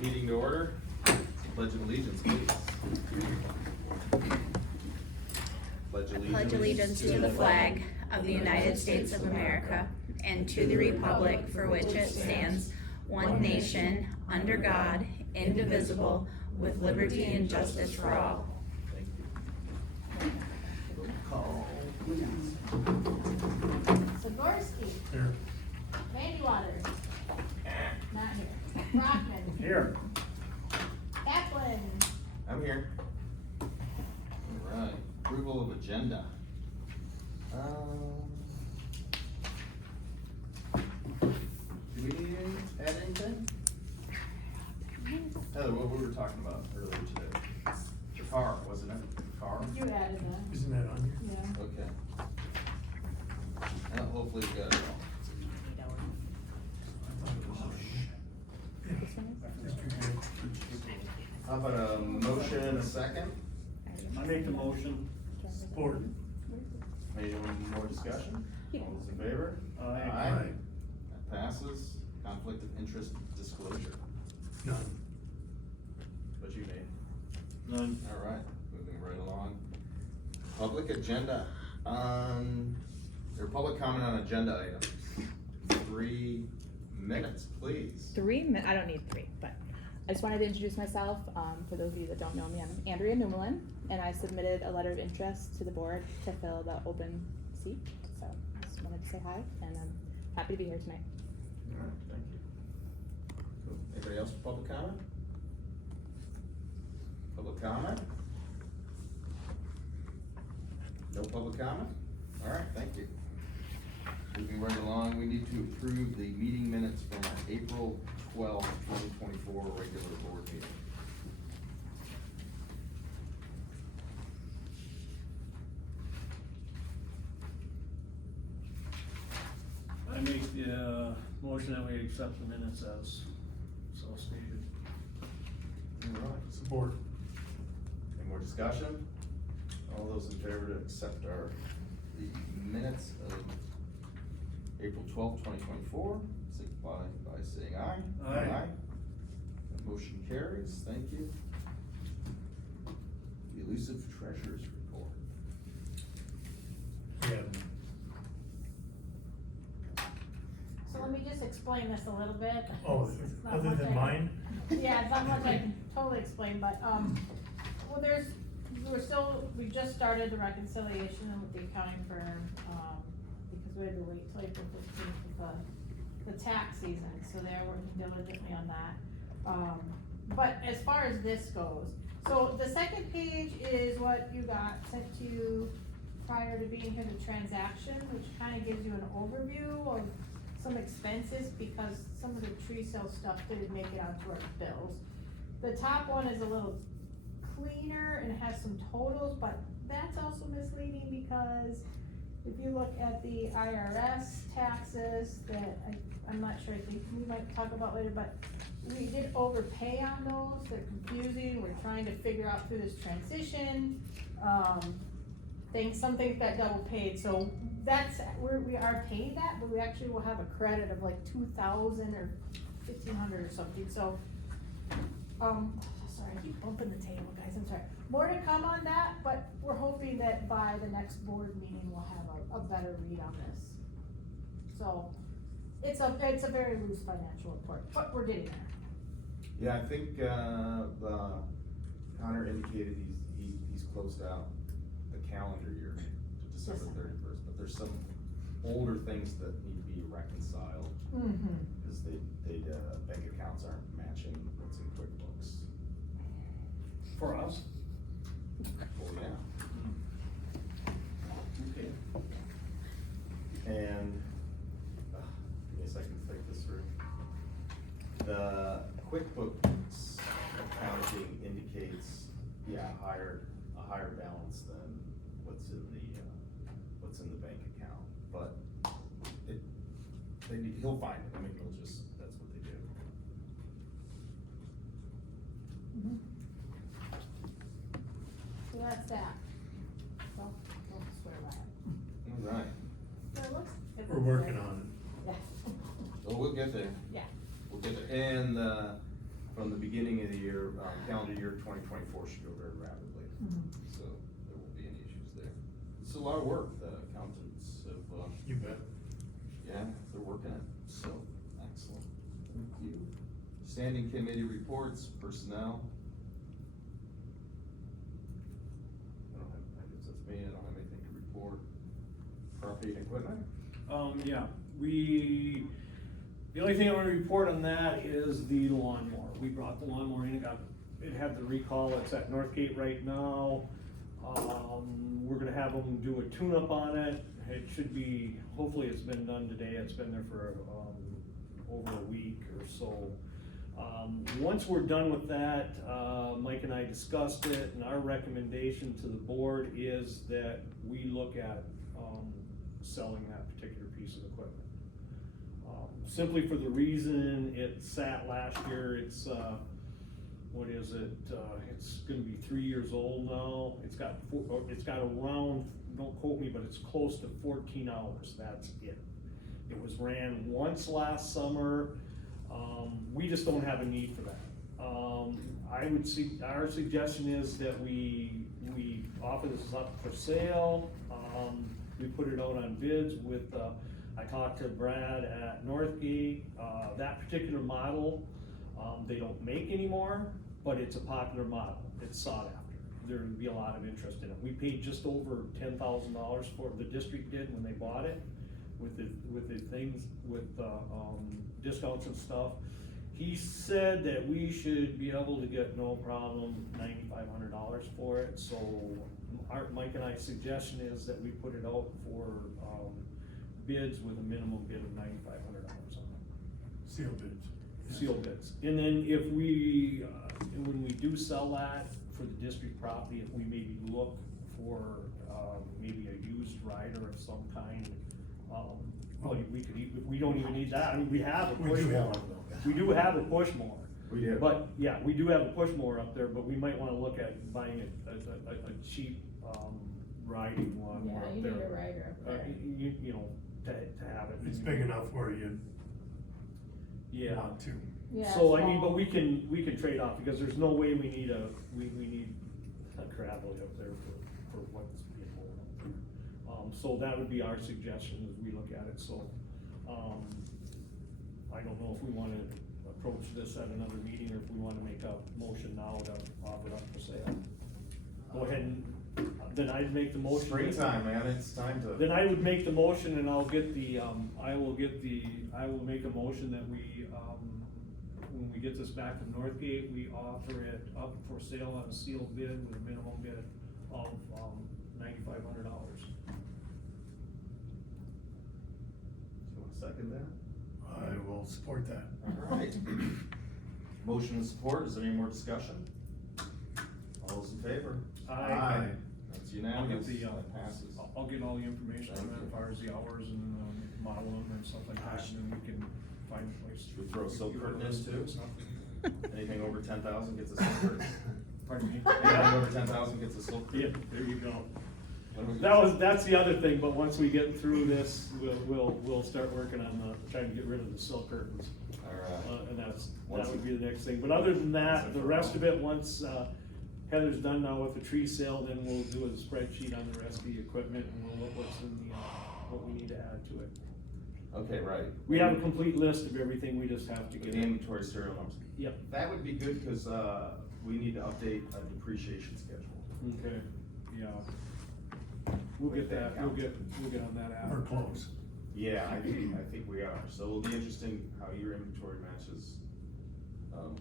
Meeting to order. Pledge of allegiance, please. Pledge allegiance to the flag of the United States of America and to the republic for which it stands, one nation, under God, indivisible, with liberty and justice for all. Thank you. Roll call, please. Zagorski. Here. Randy Waters. Not here. Brockman. Here. Kaplan. I'm here. All right, approval of agenda. Do we need to add anything? Heather, what we were talking about earlier today? The car, wasn't it? The car? You added that. Isn't that on here? Yeah. Okay. Hopefully we got it all. How about a motion and a second? I make the motion. Support. Any more discussion? All those in favor? Aye. That passes. Conflict of interest disclosure. None. What you need? None. All right, moving right along. Public agenda or public comment on agenda items. 3 minutes, please. 3 minutes, I don't need 3, but I just wanted to introduce myself. For those of you that don't know me, I'm Andrea Newmelin, and I submitted a letter of interest to the board to fill the open seat. So I just wanted to say hi, and I'm happy to be here tonight. All right, thank you. Cool. Anybody else for public comment? Public comment? No public comment? All right, thank you. Moving right along, we need to approve the meeting minutes from our April 12th, 2024 regular board meeting. I make the motion that we accept the minutes as so stated. All right. Support. Any more discussion? All those in favor to accept the minutes of April 12th, 2024, signify by saying aye. Aye. That motion carries, thank you. The elusive treasures report. Yeah. So let me just explain this a little bit. Oh, It's not other much than I- mine? Yeah, it's not much I can totally explain, but, well, we just started the reconciliation with the accounting firm, because we had to wait till April 15th with the tax season, so they're working diligently on that. But as far as this goes, so the second page is what you got sent to you prior to being here, the transaction, which kinda gives you an overview of some expenses, because some of the tree sale stuff didn't make it onto our bills. The top one is a little cleaner and has some totals, but that's also misleading, because if you look at the IRS taxes that I'm not sure, I think we might talk about later, but we did overpay on those, they're confusing, we're trying to figure out through this transition, some things got double paid, so that's, we are paying that, but we actually will have a credit of like 2,000 or 1,500 or something, so, sorry, I keep bumping the table, guys, I'm sorry. More to come on that, but we're hoping that by the next board meeting, we'll have a better read on this. So, it's a very loose financial report, but we're getting there. Yeah, I think, Connor indicated he's closed out the calendar year to December 31st, but there's some older things that need to be reconciled. Mm-hmm. Because bank accounts aren't matching what's in QuickBooks. For us? Well, yeah. Okay. And, give me a second to think this through. The QuickBooks accounting indicates, yeah, a higher balance than what's in the bank account, but he'll find it, I mean, that's what they do. Mm-hmm. So that's that. Don't swear by it. All right, So it looks. We're working on Yeah. well, we'll get there. Yeah. We'll get there, and, from the beginning beginning of the year, calendar year 2024 should go very rapidly. Mhm. So there won't be any issues there. It's a lot of work, the accountants have, You bet. yeah, they're working it, so, excellent. Thank you. Standing committee reports, personnel. I guess that's me, I don't have anything to report. Property and equipment? Yeah, the only thing I wanna report on that is the lawnmower. We brought the lawnmower in, it had the recall, it's at Northgate right now. We're gonna have them do a tune-up on it. It should be, hopefully it's been done today, it's been there for, over a week or so. Once we're done with that, Mike and I discussed it, and our recommendation to the board is that we look at, selling that particular piece of equipment. Simply for the reason it sat last year, it's, what is it, it's gonna be 3 years old now, it's got around, don't quote me, but it's close to 14 hours, that's it. It was ran once last summer, we just don't have a need for that. I would see, our suggestion is that we offer this up for sale, we put it out on bids with, I talked to Brad at Northgate, that particular model, they don't make anymore, but it's a popular model, it's sought after. There would be a lot of interest in it. We paid just over $10,000 for it, the district did when they bought it, with the things, with, discounts and stuff. He said that we should be able to get no problem $9,500 for it, so Mike and I's suggestion is that we put it out for, bids with a minimum bid of $9,500 on it. Seal bids. Seal bids. And then if we, when we do sell that for the district property, if we maybe look for, maybe a used rider of some kind, well, we could, if we don't even need that, I mean, we have a We push do have mower. one though. We do have a push mower. We do. But, yeah, we do have a push mower up there, but we might wanna look at buying a cheap, riding one Yeah, up you there. need a rider up there. You know, to have it. It's big enough where you Yeah. want to. Yeah, So, I mean, small. but we can trade off, because there's no way we need a gravelly up there for what's being mowed up there. So that would be our suggestion as we look at it, so, I don't know if we wanna approach this at another meeting, or if we wanna make a motion now to offer it up for sale. Go ahead and, then I'd make the motion. Springtime, man, it's time to. Then I would make the motion, and I'll get the, I will make a motion that we, when we get this back from Northgate, we offer it up for sale on a sealed bid with a minimum bid of, $9,500. You wanna second that? I will support that. Alright. Motion and support, is there any more discussion? All those in favor? Aye. That's I'll get unanimous, the, that passes. I'll get all the information on Thank that you. as far as the hours and, model them and stuff like that, and then we can find a place. Should we throw a silk Get curtain rid of in too? this stuff. Anything over 10,000 gets a silk curtain. Pardon me? Anything over 10,000 gets a silk Yeah, curtain. there you go. What do we- That's the other thing, but once we get through this, we'll start working on trying to get rid of the silk curtains. Alright. And that would be the next thing, but other than that, the rest of it, once, Heather's done now with the tree sale, then we'll do a spreadsheet on the rest of the equipment, and we'll look what's in the, what we need to add to it. Okay, right. We have a complete list of everything, we just have to The get it. inventory serial numbers. Yep, That would be good, cause, we need to update a depreciation schedule. okay, yeah. We'll get that, we'll get on that out. We're close. Yeah, I think we are, so it'll be interesting how your inventory matches,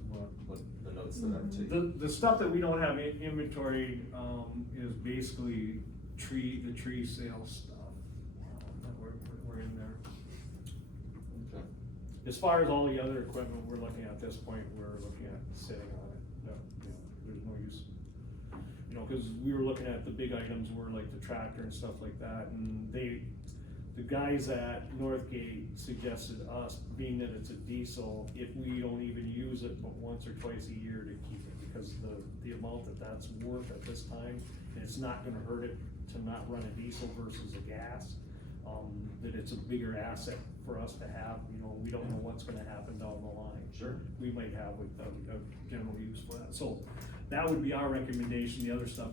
what the notes that I've taken. The stuff that we don't have in inventory, is basically the tree sale stuff, that we're in there. Okay. As far as all the other equipment we're looking at this point, we're looking at sitting on it, there's no use. You know, cause we were looking at the big items were like the tractor and stuff like that, and the guys at Northgate suggested us, being that it's a diesel, if we don't even use it but once or twice a year, to keep it, because the amount that's worth at this time, and it's not gonna hurt it to not run a diesel versus a gas, that it's a bigger asset for us to have, you know, we don't know what's gonna happen down the line. Sure. We might have a general use for that, so that would be our recommendation, the other stuff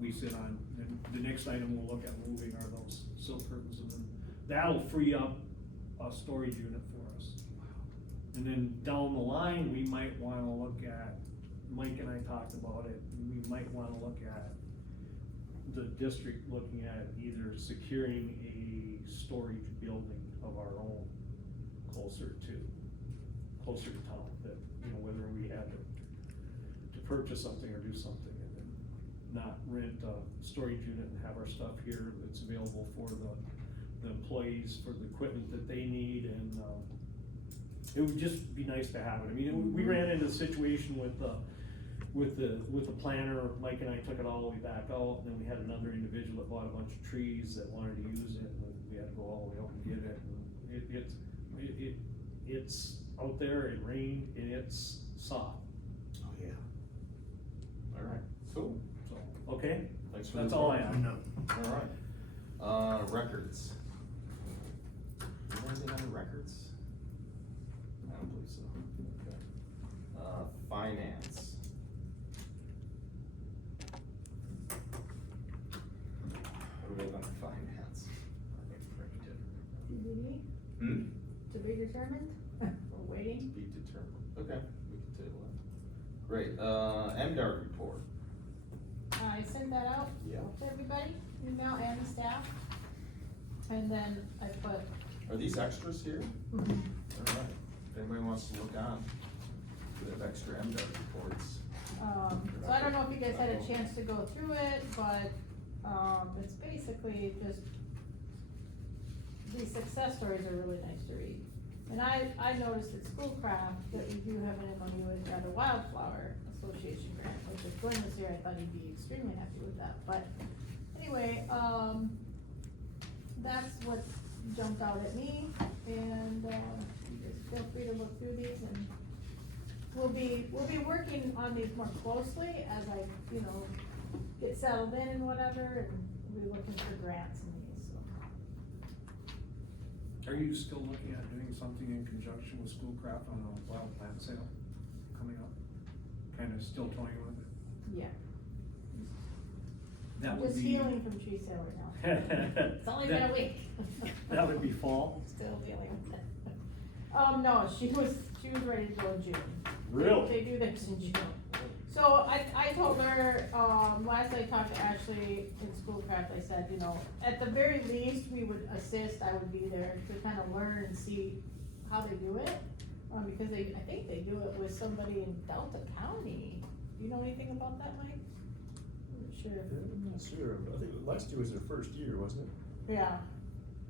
we sit on. And the next item we'll look at moving are those silk curtains, and then that'll free up a storage unit for us. And then down the line, we might wanna look at, Mike and I talked about it, we might wanna look at the district looking at either securing a storage building of our own closer to town, that, you know, whether we had to purchase something or do something, and then not rent a storage unit and have our stuff here that's available for the employees, for the equipment that they need, and, it would just be nice to have it. I mean, we ran into a situation with the planner, Mike and I took it all the way back out, and then we had another individual that bought a bunch of trees that wanted to use it, and we had to go all the way out and get it, and it's out there, it rained, and it's soft, Oh, yeah. All right, cool. so, okay? Thanks for That's the all I report. have. No. All right. Records. Is there anything under records? I don't believe so. Okay. Finance. What do we have under finance? I think we already did. TBD, Hmm. to be determined, we're waiting. Be determined. Okay, we can table that. Great, MDR report. I sent that out Yeah. to everybody, email and the staff. And then I put, Are these extras here? All right, if anybody wants to look on, we have extra MDR reports. so I don't know if you guys had a chance to go through it, but, it's basically just, these success stories are really nice to read. And I noticed at Schoolcraft that we do have an MOU with the Wildflower Association grant, which if Glenn was here, I thought he'd be extremely happy with that, but anyway, that's what jumped out at me, and, you guys feel free to look through these, and we'll be working on these more closely as I, you know, get settled in and whatever, and we'll be looking for grants in these, so. Are you still looking at doing something in conjunction with Schoolcraft on a wild plant sale coming up? Kinda still toying with it? Yeah, That I'm would just be. healing from tree sale right now. It's only been a week. That would be fall? Still dealing with it. No, she was ready to go in June. Really? They do this in June. So I told her, last I talked to Ashley in Schoolcraft, I said, you know, at the very least, we would assist, I would be there to kind of learn and see how they do it. Because I think they do it with somebody in Delta County. Do you know anything about that, Mike? I'm not sure. I'm not sure, but I think last year was their first year, wasn't it? Yeah.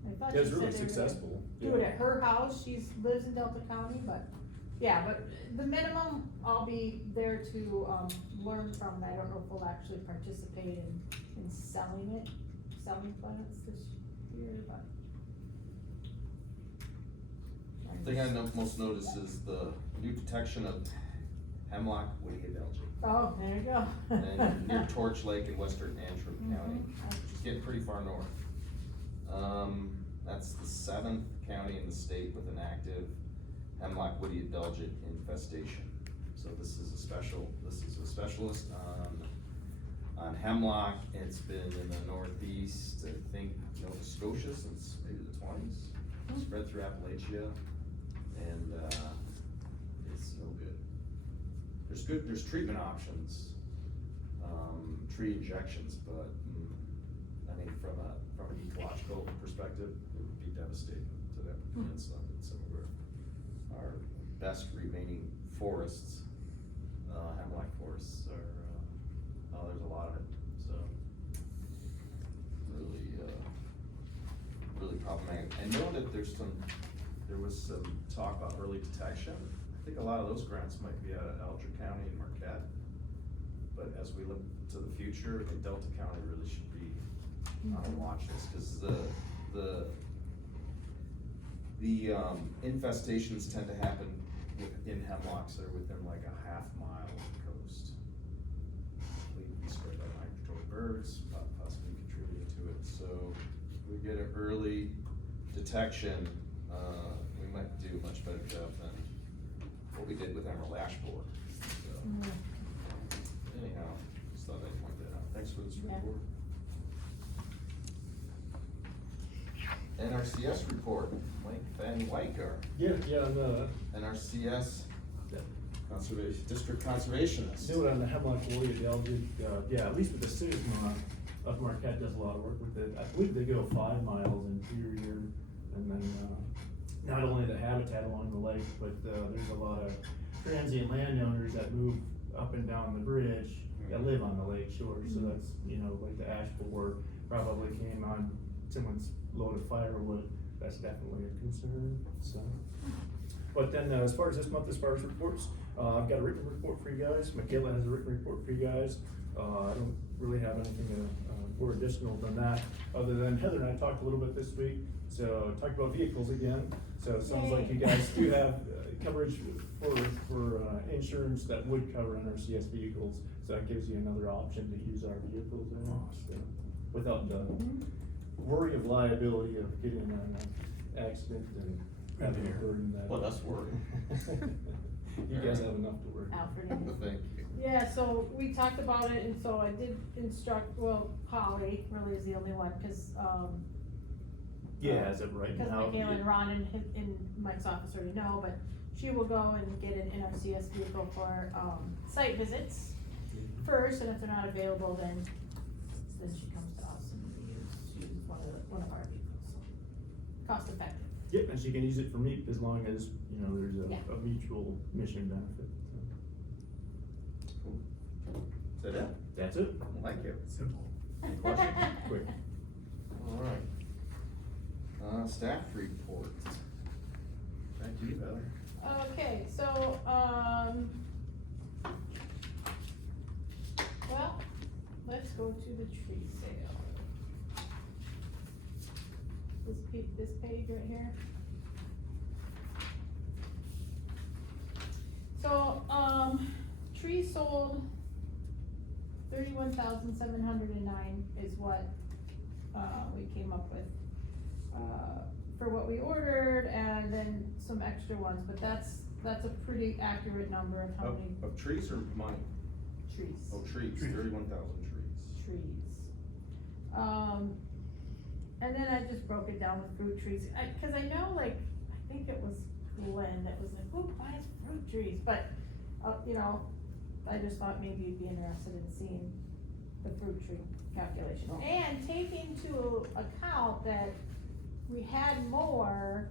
I thought It was she really said they were successful. do it at her house, lives in Delta County, but, yeah, but the minimum, I'll be there to, learn from, I don't know if we'll actually participate in selling plants this year, but. Thing I most notice is the new detection of hemlock woody algae. Oh, there you go. And near Torch Lake in western Antrim County, Mhm. which is getting pretty far north. That's the 7th county in the state with an active hemlock woody algae infestation. So this is a specialist on hemlock. It's been in the northeast, I think, Nova Scotia since maybe the 20s. Spread through Appalachia, and, it's no good. There's treatment options, tree injections, but, I mean, from an ecological perspective, it would be devastating to that peninsula, and some of our best remaining forests, hemlock forests are, there's a lot of it, so. Really problematic. I know that there was some talk about early detection. I think a lot of those grants might be out of Alger County and Marquette. But as we look to the future, I think Delta County really should be on a watch list, cause the infestations tend to happen in hemlocks that are within like a half mile of the coast. Completely spread by migratory birds, possibly contributing to it, so if we get an early detection, do a much better job than what we did with Emerald Ash Borer. So, anyhow, just thought I'd point that out. Thanks for this Yeah. report. NRCS report, Mike Van Wyker, Yeah, on NRCS Yeah. Conservation, District Conservationist. do it on the Hemlock Woolly Dell, yeah, at least with the SISMA of Marquette does a lot of work with it. I believe they go 5 miles interior, and then, not only the habitat along the lake, but, there's a lot of transient landowners that move up and down the bridge that live on the lake shore, so that's, like the ash borer probably came on someone's load of firewood, that's definitely a concern, so. But then, as far as this month, as far as reports, I've got a written report for you guys, Michaela has a written report for you guys. I don't really have anything, more additional than that, other than Heather and I talked a little bit this week, so talked about vehicles again. So it sounds like you guys do have coverage for insurance that would cover NRCS vehicles, so that gives you another option to use our vehicles there, so, without the worry of liability of getting in an accident and having to burden that. Well, that's worry. You guys have enough to worry. Alfred. Thank you. Yeah, so we talked about it, and so I did instruct, well, Holly really is the only one, cause, Yeah, as of right cause now. Michaela and Ron in Mike's office already know, but she will go and get an NRCS vehicle for, site visits first, and if they're not available, then she comes to us and we use one of our vehicles, so, cost effective. Yep, and she can use it for me as long as, there's Yeah. a mutual mission benefit. Is that it? That's it. Thank you. Simple. Any questions? Quick. All right. Staff report. Thank you, Heather. Okay, so, well, let's go to the tree sale. This page right here. So, trees sold, 31,709 is what, we came up with, for what we ordered, and then some extra ones, but that's a pretty accurate number of how many Of trees or money? trees. Oh, trees, Trees. 31,000 trees. Trees. And then I just broke it down with fruit trees, cause I know, like, I think it was Glenn that was like, who buys fruit trees, but, I just thought maybe you'd be interested in seeing the fruit tree calculation. Oh. And take into account that we had more,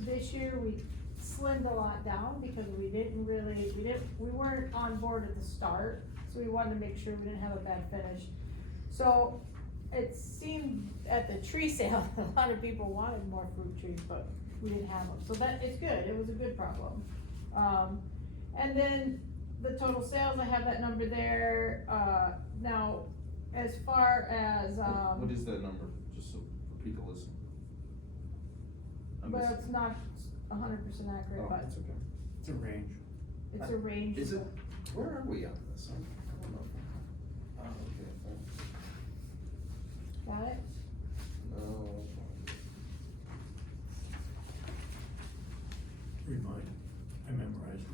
this year we slimmed a lot down because we weren't on board at the start, so we wanted to make sure we didn't have a bad finish. So, it seemed at the tree sale, a lot of people wanted more fruit trees, but we didn't have them, so it's good, it was a good problem. And then the total sales, I have that number there, now, as far as, What is that number, just so for people listening? well, it's not 100% accurate, Oh, but it's okay. It's a range. it's a range. Is it, of- where are we on this? I don't know. Oh, okay, thanks. Got it? No. Remind, I memorized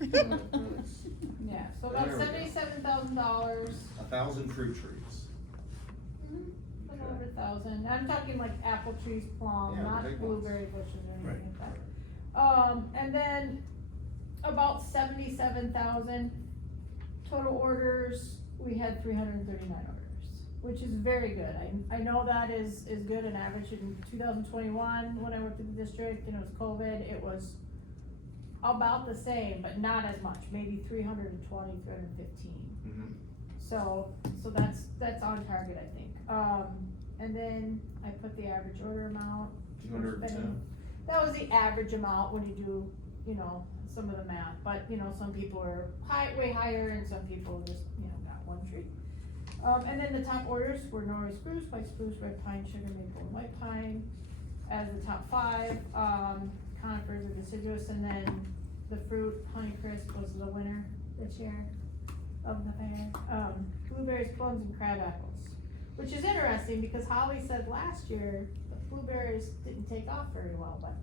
it. Thanks. Yeah, so about There we go. $77,000. 1,000 fruit trees. About 100,000, I'm talking like apple trees, plum, Yeah, the not big ones. blueberry bushes or Right. anything like that. And then about 77,000 total orders, we had 339 orders, which is very good. I know that is good, an average in 2021, when I worked in the district and it was COVID, it was about the same, but not as much, maybe 320, 315. Mm-hmm. So that's on target, I think. And then I put the average order amount. 210. That was the average amount when you do, some of the math, but, some people are way higher and some people just, got one tree. And then the top orders were Norway spruce, white spruce, red pine, sugar maple, and white pine as the top 5. Conifers are deciduous, and then the fruit, Honeycrisp was the winner this year of the fair. Blueberries, plums, and crab apples, which is interesting because Holly said last year the blueberries didn't take off very well, but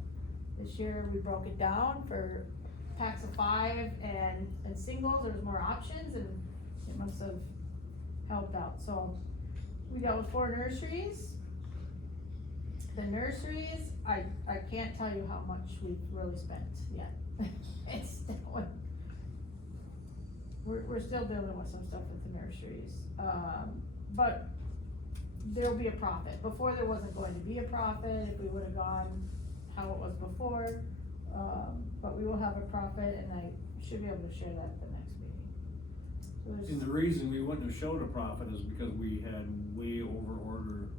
This year, we broke it down for packs of 5 and singles, there's more options, and it must have helped out, so. We dealt with 4 nurseries. The nurseries, I can't tell you how much we've really spent yet. It's still, we're still dealing with some stuff with the nurseries, but there'll be a profit. Before, there wasn't going to be a profit if we would've gone how it was before, but we will have a profit, and I should be able to share that at the next meeting. So there's- And the reason we wouldn't have showed a profit is because we had way over order,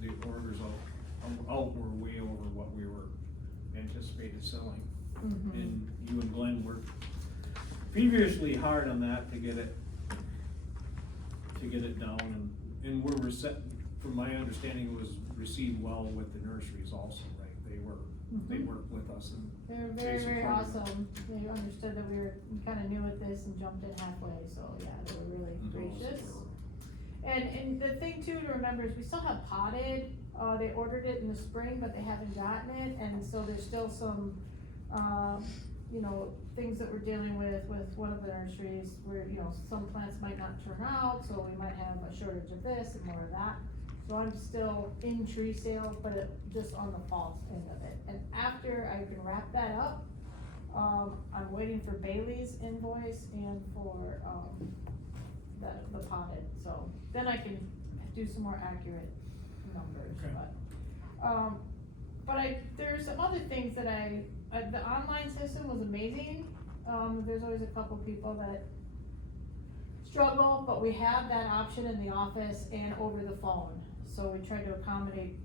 the orders out were way over what we were anticipated selling. Mhm. And you and Glenn worked feverishly hard on that to get it down, and we're set, from my understanding, it was received well with the nurseries also, right? They Mhm. worked with us and. They're very, Jason very Carter. awesome. They understood that we kinda new at this and jumped in halfway, so yeah, they were really gracious. And the thing too to remember is we still have potted, they ordered it in the spring, but they haven't gotten it, and so there's still some, you know, things that we're dealing with one of the nurseries where, you know, some plants might not turn out, so we might have a shortage of this and more of that. So I'm still in tree sales, but just on the false end of it, and after I can wrap that up, I'm waiting for Bailey's invoice and for, the potted, so then I can do some more accurate numbers, Okay. but there's some other things that the online system was amazing, there's always a couple people that struggle, but we have that option in the office and over the phone. So we try to accommodate,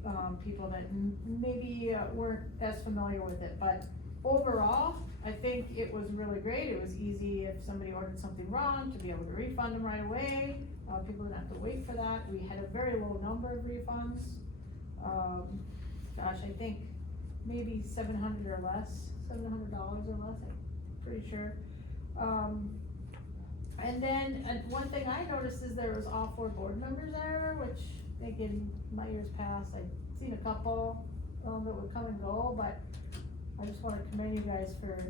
people that maybe weren't as familiar with it, but overall, I think it was really great. It was easy if somebody ordered something wrong to be able to refund them right away. People didn't have to wait for that. We had a very low number of refunds. I think maybe $700 or less, $700 or less, I'm pretty sure. And then, one thing I noticed is there was all 4 board members there, which I think in my years past, I've seen a couple, that would come and go, but I just wanna commend you guys for,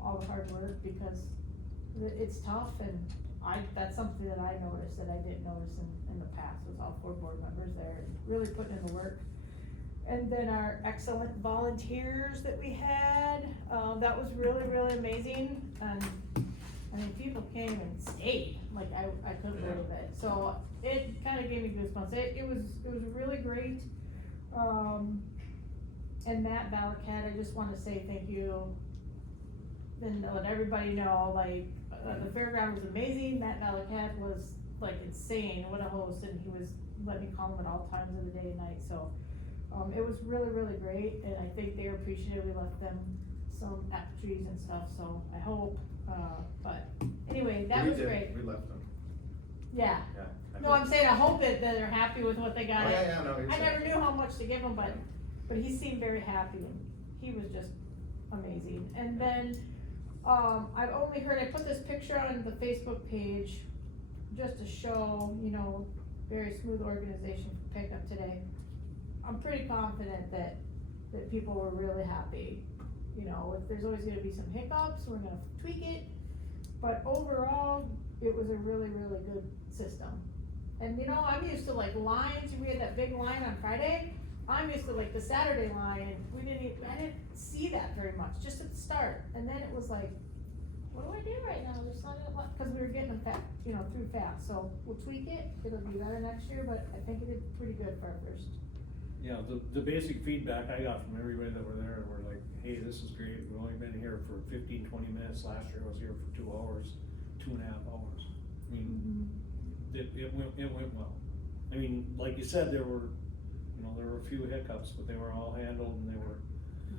all the hard work, because it's tough, and that's something that I noticed that I didn't notice in the past, was all 4 board members there, and really putting in the work. And then our excellent volunteers that we had, that was really, really amazing, and I mean, people came and stayed, like, I couldn't believe it, so it kinda gave me goosebumps, it was really great. And Matt Balakat, I just wanna say thank you, and let everybody know, like, the fairground was amazing, Matt Balakat was, like, insane, what a host, and he was, let me call him at all times of the day and night, so. It was really, really great, and I think they're appreciative, we left them some apple trees and stuff, so I hope, but anyway, that We was did. great, We left them, yeah. yeah. No, I'm saying I hope that they're happy with what they Oh, got. yeah, no, I exactly. never knew how much to give him, but he seemed very happy, and he was just amazing. And then, I've only heard, I put this picture on the Facebook page just to show, you know, very smooth organization for pickup today. I'm pretty confident that people were really happy. You know, if there's always gonna be some hiccups, we're gonna tweak it, but overall, it was a really, really good system. And you know, I'm used to like lines, we had that big line on Friday, I'm used to like the Saturday line, and I didn't see that very much, just at the start, and then it was like, what do I do right now, there's not a lot, cause we were getting them through fast, so we'll tweak it, it'll be better next year, but I think it did pretty good for our first. Yeah, the basic feedback I got from everybody that were there were like, hey, this is great, we've only been here for 15, 20 minutes, last year I was here for 2 hours, 2.5 hours. I mean, it went well. I mean, like you said, there were a few hiccups, but they were all handled, and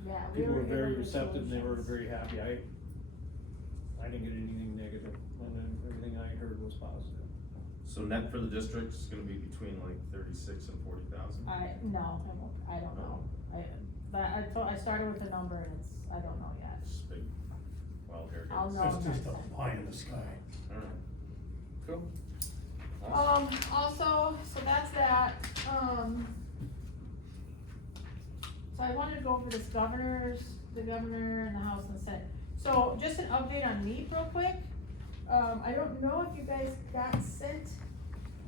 Yeah, people were very able to receptive, and they were solutions. very happy. I didn't get anything negative, and then everything I heard was positive. So net for the district is gonna be between like 36 and 40,000? I don't know, I started with a number and I don't know yet. Just big, wild hair I'll guess. know. That's just next a time. pie in the sky. Alright, cool. Also, so that's that, so I wanted to go over this governor's the governor and the House and the Senate. So just an update on MEP real quick. I don't know if you guys got sent,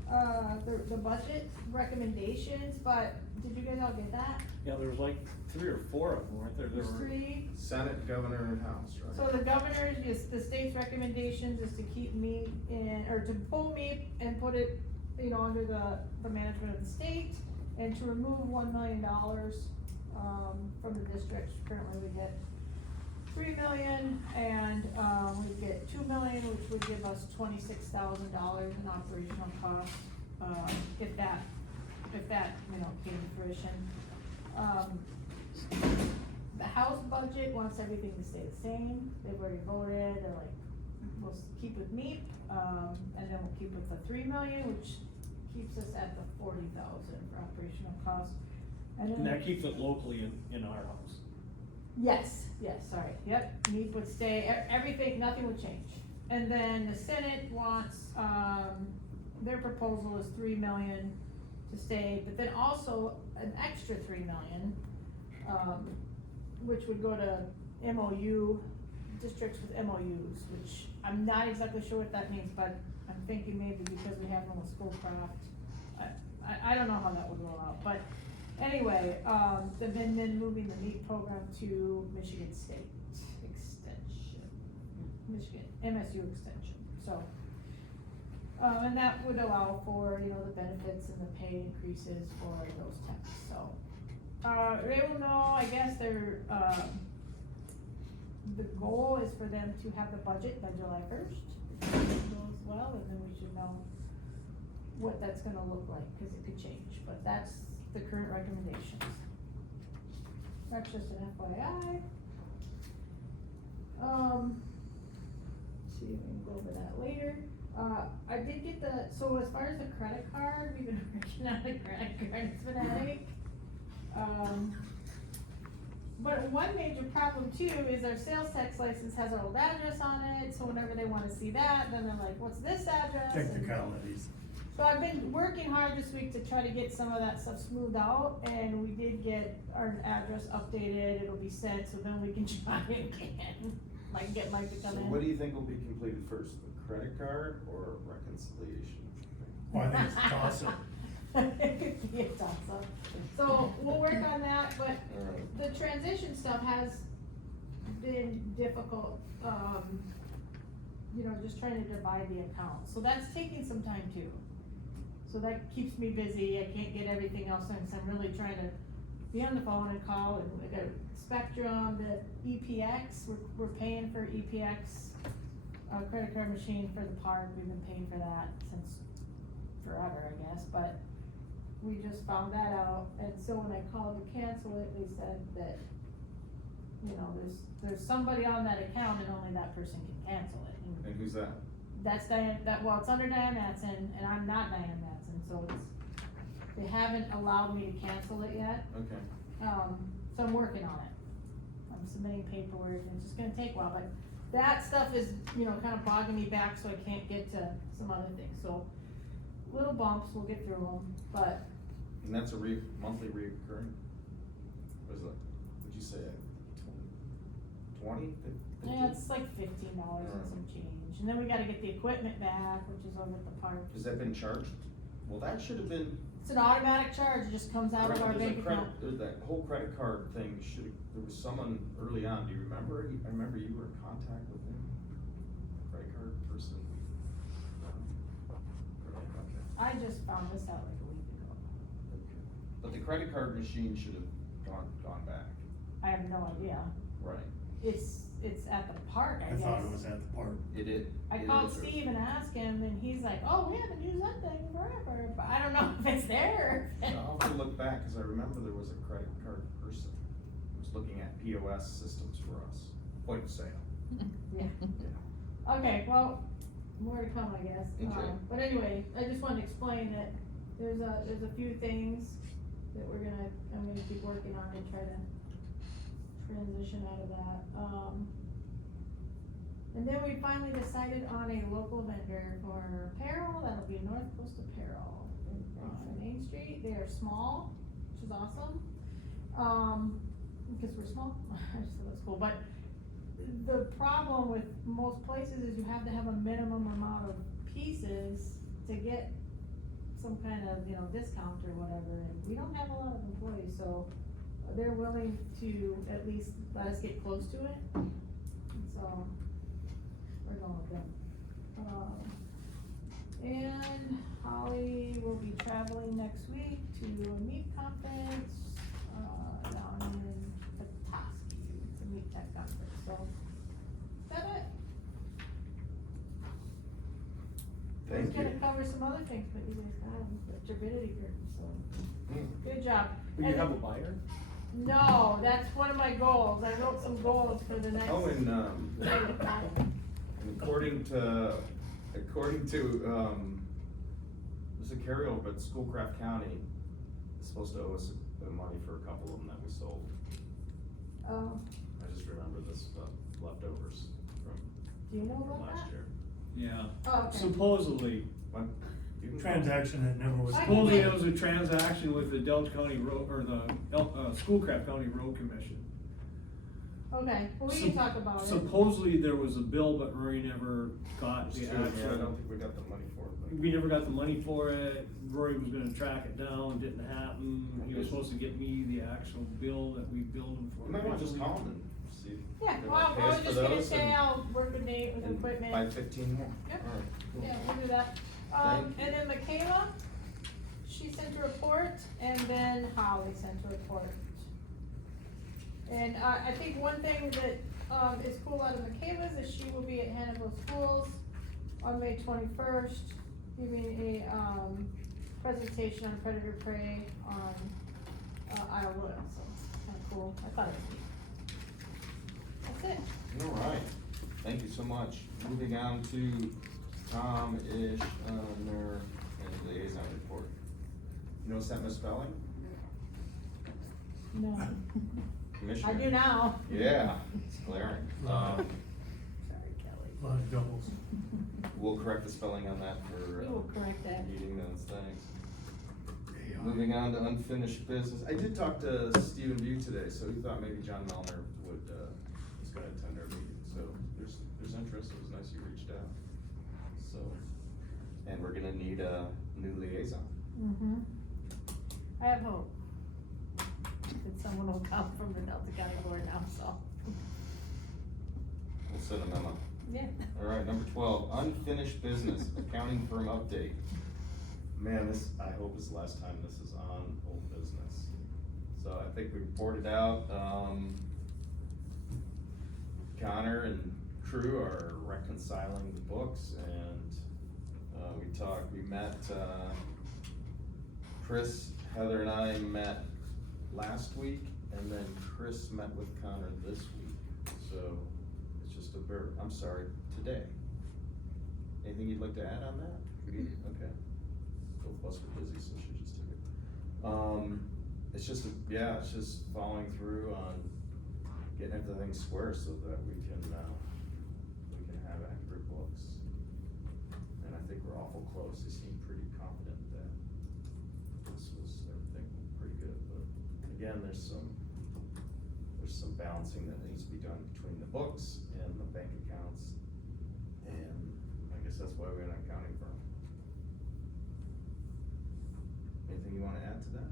the budget recommendations, but did you guys all get that? Yeah, there was like 3 or 4 of them, weren't there? There There's were, 3. Senate, governor, and house, right? So the governor's, the state's recommendations is to keep MEP in, or to pull MEP and put it, you know, under the management of the state, and to remove $1 million, from the districts. Currently we get 3 million, and, we get 2 million, which would give us $26,000 in operational costs, if that, you know, came to fruition. The House budget wants everything to stay the same. They've already voted, they're like, we'll keep with MEP, and then we'll keep with the 3 million, which keeps us at the 40,000 for operational costs. And and then, that keeps it locally in our house. yes, sorry, yep, MEP would stay, everything, nothing would change. And then the Senate wants, their proposal is 3 million to stay, but then also an extra 3 million, which would go to MOU, districts with MOUs, which I'm not exactly sure what that means, but I'm thinking maybe because we have them with Schoolcraft. I don't know how that would roll out, but anyway, then moving the MEP program to Michigan State Extension, Michigan, MSU Extension, so. And that would allow for, you know, the benefits and the pay increases for those temps, so. They will know, I guess they're, the goal is for them to have the budget by July 1st, if everything goes well, and then we should know what that's gonna look like, cause it could change, but that's the current recommendations. That's just an FYI. See if we can go over that later. I did get so as far as the credit card, we've been working on the credit card, it's been a headache. But one major problem too is our sales tax license has our old address on it, so whenever they wanna see that, then they're like, what's this address? And- Technicalities. So I've been working hard this week to try to get some of that stuff smoothed out, and we did get our address updated, it'll be sent, so then we can try again. Like get Mike to So come in. what do you think will be completed first, the credit card or reconciliation? Well, I think it's a toss-up. It could be a toss-up. So we'll work on that, but the transition stuff has been difficult, you know, just trying to divide the accounts, so that's taking some time too. So that keeps me busy, I can't get everything else done, cause I'm really trying to be on the phone and call, and we got Spectrum, the EPX, we're paying for EPX, credit card machine for the park, we've been paying for that since forever, I guess, but we just found that out, and so when I called to cancel it, they said that, you know, there's somebody on that account and only that person can cancel it. And who's that? That's Diane, well, it's under Diane Mattson, and I'm not Diane Mattson, so they haven't allowed me to cancel it yet, Okay. so I'm working on it. I'm submitting paperwork, and it's just gonna take a while, but that stuff is, you know, kinda bogging me back, so I can't get to some other things, so little bumps, we'll get through them, but And that's a monthly recurring? What is it, would you say, 20? yeah, it's like $15 and some change, and then we gotta get the equipment back, which is over at the park. Has that been charged? Well, that should have been. It's an automatic charge, it just comes out of our There's a bank credit- account. There's that whole credit card thing there was someone early on, do you remember? I remember you were in contact with him, credit card person. Okay. I just found this out like a week ago. Okay. But the credit card machine should have gone back, I have no idea. right? It's at the park, I I guess. thought it was at the park. I called Steve and asked him, and he's like, oh, we haven't used that thing forever, but I don't know if it's there. I'll have to look back, cause I remember there was a credit card person who was looking at POS systems for us, point of sale. Yeah. Okay, well, more to come, I guess. Okay. But anyway, I just wanted to explain that there's a few things that I'm gonna keep working on and try to transition out of that. And then we finally decided on a local vendor for apparel, that'll be North Coast Apparel on Main Street. They are small, which is awesome. because we're small, so that's cool, but the problem with most places is you have to have a minimum amount of pieces to get some kind of, you know, discount or whatever, and we don't have a lot of employees, so they're willing to at least let us get close to it, and so we're going with them. And Holly will be traveling next week to a meat conference, down in Petoskey, the meat tech conference, so, is that it? I was Thank gonna you. cover some other things, but you guys got them, the turbidity group, so, Hmm. good job. Will you And- have a buyer? No, that's one of my goals, I wrote some goals for the next. Oh, and, according to, there's a carryover, but Schoolcraft County is supposed to owe us money for a couple of them that we sold. Oh, I just remember this, leftovers do you know from about last that? year. Yeah. Oh, okay. Supposedly, What? You can- Transaction that never was. I can supposedly get- it was a transaction with the Delta County Road, or the, Schoolcraft County Road Commission. Okay, well, we can talk about it. Supposedly there was a bill, but Rory never got It's the true, yeah, I actual. don't think we got the money for it, but. We never got the money for it, Rory was gonna track it down, didn't happen, he was supposed to get me the actual bill that we billed him for. You might wanna just call them and see. if Yeah, they well, wanna pay I us was for just gonna those say and- I'll work with Nate with and equipment. Buy 15 more. Yep. Alright, cool. Yeah, we'll do that. Thank And then Michaela, she sent a report, and then Holly sent a report. And, I think one thing that, is cool out of Michaela's is she will be at Hannibal Schools on May 21st, giving a, presentation on predator prey on, Iowa, so, kinda cool, I thought it was neat. That's it. Alright, thank you so much. Moving on to Tom-ish, and liaison report. You notice that misspelling? No, Commissioner. I do now. Yeah, it's glaring. Sorry, Kelly. A lot of doubles. We'll correct the spelling on that for, We will correct that. meeting notes, thanks. AI. Moving on to unfinished business. I did talk to Stephen View today, so he thought maybe John Melner was gonna attend our meeting, so there's interest, it was nice you reached out. So, And we're gonna need a new liaison. Mm-hmm. I have hope that someone will come from the Delta County Board now, so. We'll send a memo. Yeah. Alright, number 12, unfinished business, accounting firm update. man, I hope is the last time this is on old business. So I think we reported out, Connor and crew are reconciling the books and, we met, Chris, Heather and I met last week, and then Chris met with Connor this week. So it's just I'm sorry, today. Anything you'd like to add on that? Okay. Both of us were busy, so she just took it. It's just, it's just following through on getting everything square so that we can have accurate books. And I think we're awful close. They seem pretty confident that this was everything pretty good, but again, there's some balancing that needs to be done between the books and the bank accounts. And I guess that's why we're an accounting firm. Anything you wanna add to that?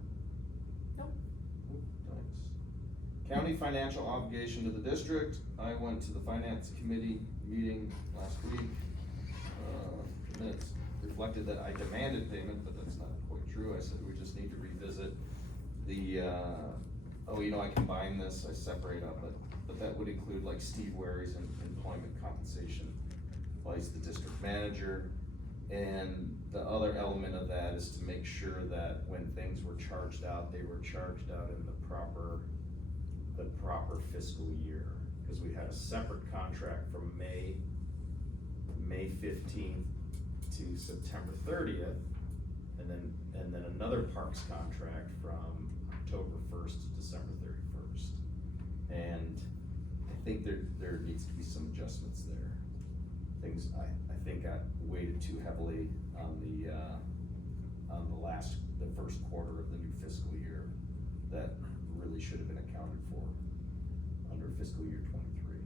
Nope. Thanks. County financial obligation to the district. I went to the finance committee meeting last week. Minutes reflected that I demanded payment, but that's not quite true. I said we just need to revisit the, I combine this, I separate up, but that would include like Steve Ware's employment compensation, vice the district manager. And the other element of that is to make sure that when things were charged out, they were charged out in the proper fiscal year. Cause we had a separate contract from May 15th to September 30th. And then another parks contract from October 1st to December 31st. And I think there needs to be some adjustments there. Things I think got weighted too heavily on the first quarter of the new fiscal year that really should have been accounted for. for fiscal year '23.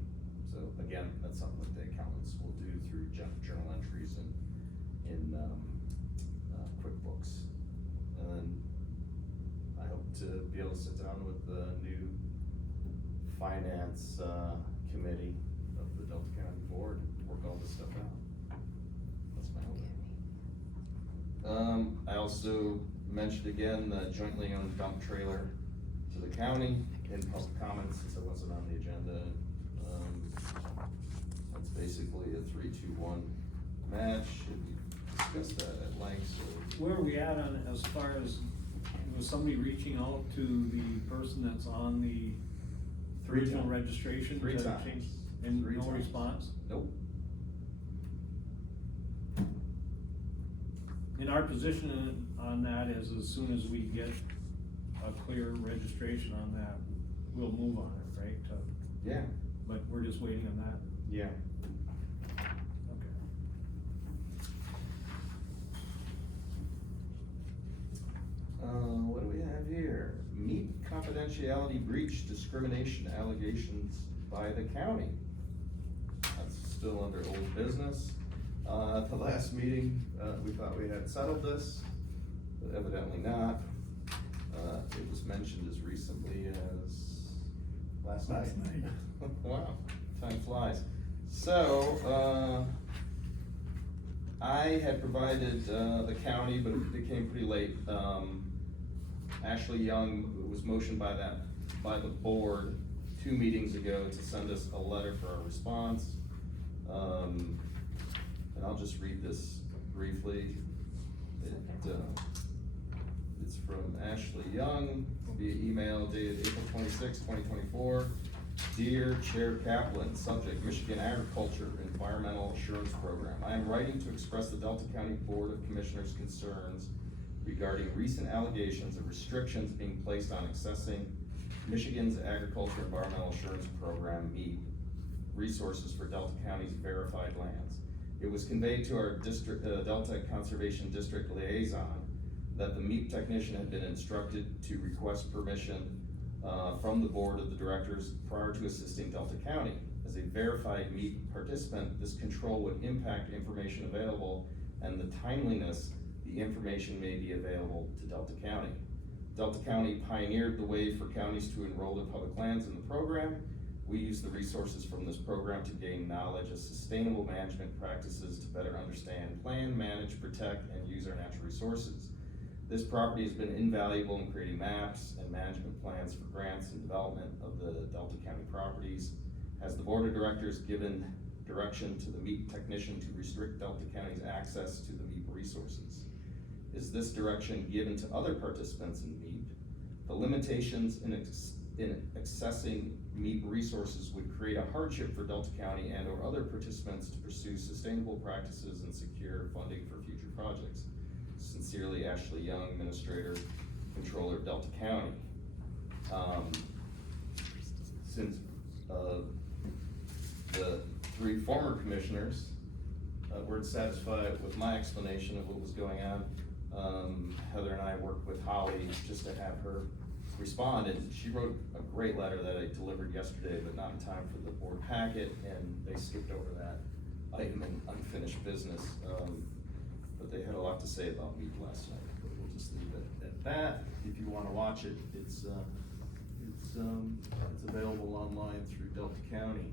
So again, that's something that the accountants will do through journal entries and in QuickBooks. And then I hope to be able to sit down with the new finance committee of the Delta County Board and work all this stuff out. That's my hope. I also mentioned again the jointly owned dump trailer to the county in public comments since it wasn't on the agenda. That's basically a 3-2-1 match, and we discussed that at length, so. Where are we at on, as far as, was somebody reaching out to the person that's on the Three original times. registration? Three to times. change- And Three no times. response? Nope. And our position on that is as soon as we get a clear registration on that, we'll move on it, right? Yeah, But we're just waiting on that? yeah. Okay. What do we have here? Meet confidentiality breach discrimination allegations by the county. That's still under old business. At the last meeting, we thought we had settled this, but evidently not. It was mentioned as recently as last night. Last night. Wow, time flies. So, I had provided, the county, but it became pretty late. Ashley Young was motioned by the board 2 meetings ago to send us a letter for our response. And I'll just read this briefly. It's from Ashley Young via email dated April 26, 2024. Dear Chair Kaplan, subject Michigan Agriculture Environmental Assurance Program. I am writing to express the Delta County Board of Commissioners' concerns regarding recent allegations of restrictions being placed on accessing Michigan's Agriculture Environmental Assurance Program, MEAP, resources for Delta County's verified lands. It was conveyed to our district, Delta Conservation District liaison that the MEAP technician had been instructed to request permission from the board of the directors prior to assisting Delta County. As a verified MEAP participant, this control would impact information available and the timeliness the information may be available to Delta County. Delta County pioneered the way for counties to enroll their public lands in the program. We use the resources from this program to gain knowledge of sustainable management practices to better understand, plan, manage, protect, and use our natural resources. This property has been invaluable in creating maps and management plans for grants and development of the Delta County properties. Has the board of directors given direction to the MEAP technician to restrict Delta County's access to the MEAP resources? Is this direction given to other participants in MEAP? The limitations in accessing MEAP resources would create a hardship for Delta County and or other participants to pursue sustainable practices and secure funding for future projects. Sincerely, Ashley Young, Administrator, Controller of Delta County. Since the 3 former commissioners weren't satisfied with my explanation of what was going on, Heather and I worked with Holly just to have her respond, and she wrote a great letter that I delivered yesterday, but not in time for the board packet, and they skipped over that item in unfinished business. But they had a lot to say about MEAP last night, but we'll just leave it at that. If you wanna watch it, it's available online through Delta County.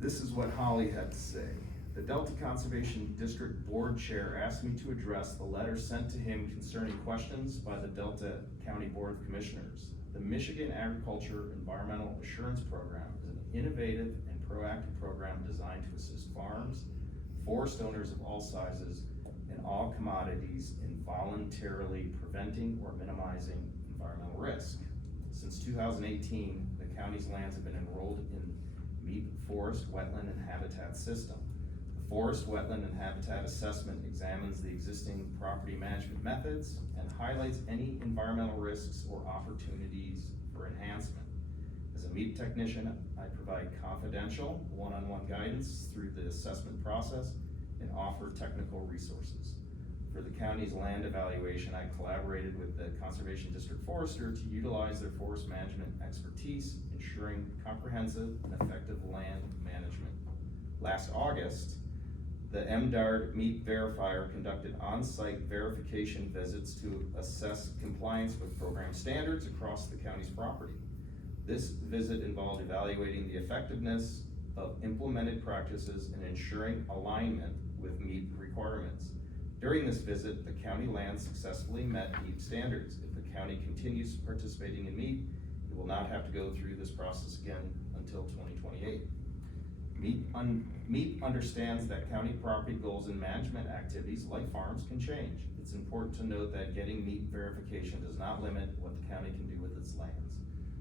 This is what Holly had to say. The Delta Conservation District Board Chair asked me to address the letter sent to him concerning questions by the Delta County Board of Commissioners. The Michigan Agriculture Environmental Assurance Program is an innovative and proactive program designed to assist farms, forest owners of all sizes, and all commodities in voluntarily preventing or minimizing environmental risk. Since 2018, the county's lands have been enrolled in MEAP Forest, Wetland, and Habitat System. The Forest, Wetland, and Habitat Assessment examines the existing property management methods and highlights any environmental risks or opportunities for enhancement. As a MEAP technician, I provide confidential, one-on-one guidance through the assessment process and offer technical resources. For the county's land evaluation, I collaborated with the Conservation District Forester to utilize their forest management expertise, ensuring comprehensive and effective land management. Last August, the MDARD Meat Verifier conducted on-site verification visits to assess compliance with program standards across the county's property. This visit involved evaluating the effectiveness of implemented practices and ensuring alignment with meat requirements. During this visit, the county land successfully met meat standards. If the county continues participating in meat, it will not have to go through this process again until 2028. Meat understands that county property goals and management activities, like farms, can change. It's important to note that getting meat verification does not limit what the county can do with its lands.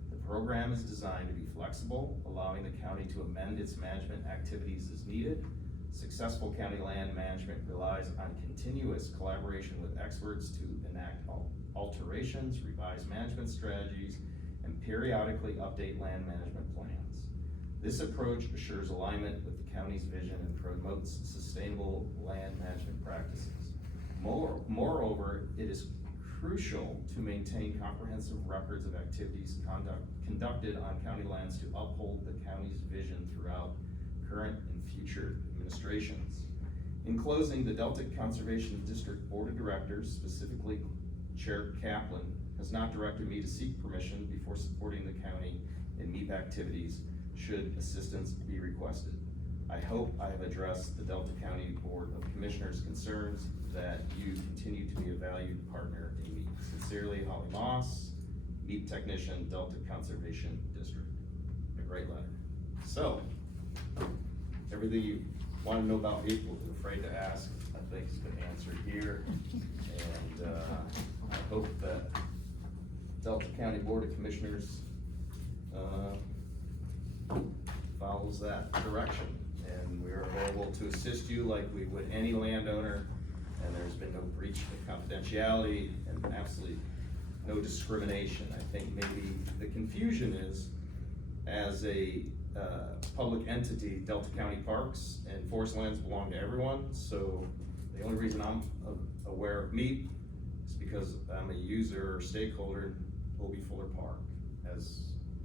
The program is designed to be flexible, allowing the county to amend its management activities as needed. Successful county land management relies on continuous collaboration with experts to enact alterations, revise management strategies, and periodically update land management plans. This approach assures alignment with the county's vision and promotes sustainable land management practices. Moreover, it is crucial to maintain comprehensive records of activities conducted on county lands to uphold the county's vision throughout current and future administrations. In closing, the Delta Conservation District Board of Directors, specifically Chair Kaplan, has not directed me to seek permission before supporting the county in meat activities should assistance be requested. I hope I have addressed the Delta County Board of Commissioners' concerns that you continue to be a valued partner in meat. Sincerely, Holly Moss, Meat Technician, Delta Conservation District. A great letter. So, everything you want to know about meat, but were afraid to ask, I think has been answered here. And I hope that Delta County Board of Commissioners follows that direction. And we are available to assist you like we would any landowner, and there's been no breach of confidentiality and absolutely no discrimination. I think maybe the confusion is, as a public entity, Delta County Parks and Forest Lands belong to everyone, so the only reason I'm aware of meat is because I'm a user or stakeholder in Obie Fuller Park, as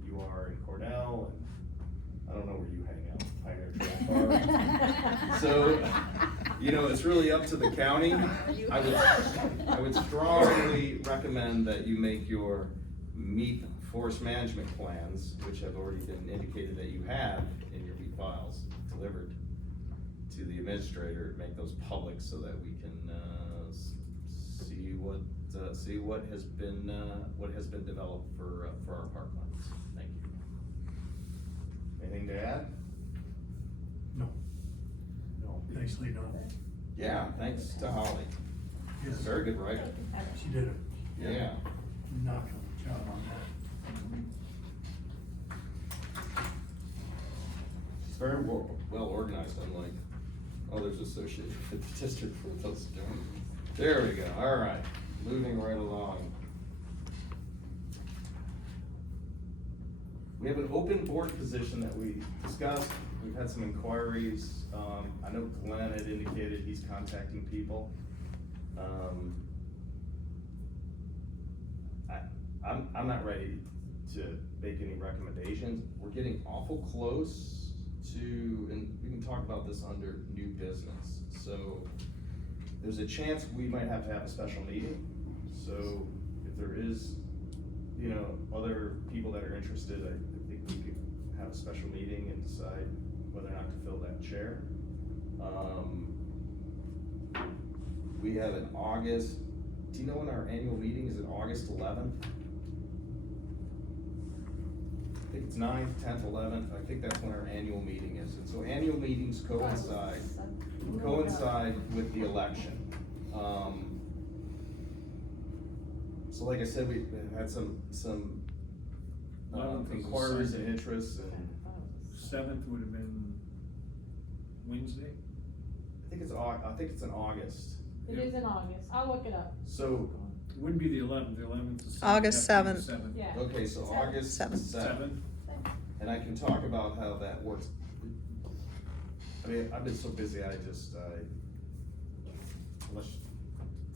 you are in Cornell, and I don't know where you hang out, Pioneer Trail Park. So, you know, it's really up to the county. I would strongly recommend that you make your meat forest management plans, which have already been indicated that you have in your meat files, delivered to the administrator, make those public so that we can see what has been developed for our parklands. Thank you. Anything to add? No. Nicely done. Yeah, thanks to Holly. Yes, Very good writer. she did a Yeah. knockout job on that. It's very well organized, unlike others associated with the district for those doing. There we go, all right, moving right along. We have an open board position that we discussed. We've had some inquiries. I know Glenn had indicated he's contacting people. I'm not ready to make any recommendations. We're getting awful close to, and we can talk about this under new business. So there's a chance we might have to have a special meeting. So if there is, you know, other people that are interested, I think we could have a special meeting and decide whether or not to fill that chair. We have an August, do you know when our annual meeting is? It August 11th? I think it's 9th, 10th, 11th. I think that's when our annual meeting is. And so annual meetings coincide with the election. So like I said, we've had some inquiries and interests, and 7th would have been Wednesday. I think it's in August. It is in August, I'll look it up. So, It wouldn't be the 11th, the 11th is. August 7th. Yeah. okay, so August 7th. 7th. And I can talk about how that works. I mean, I've been so busy, unless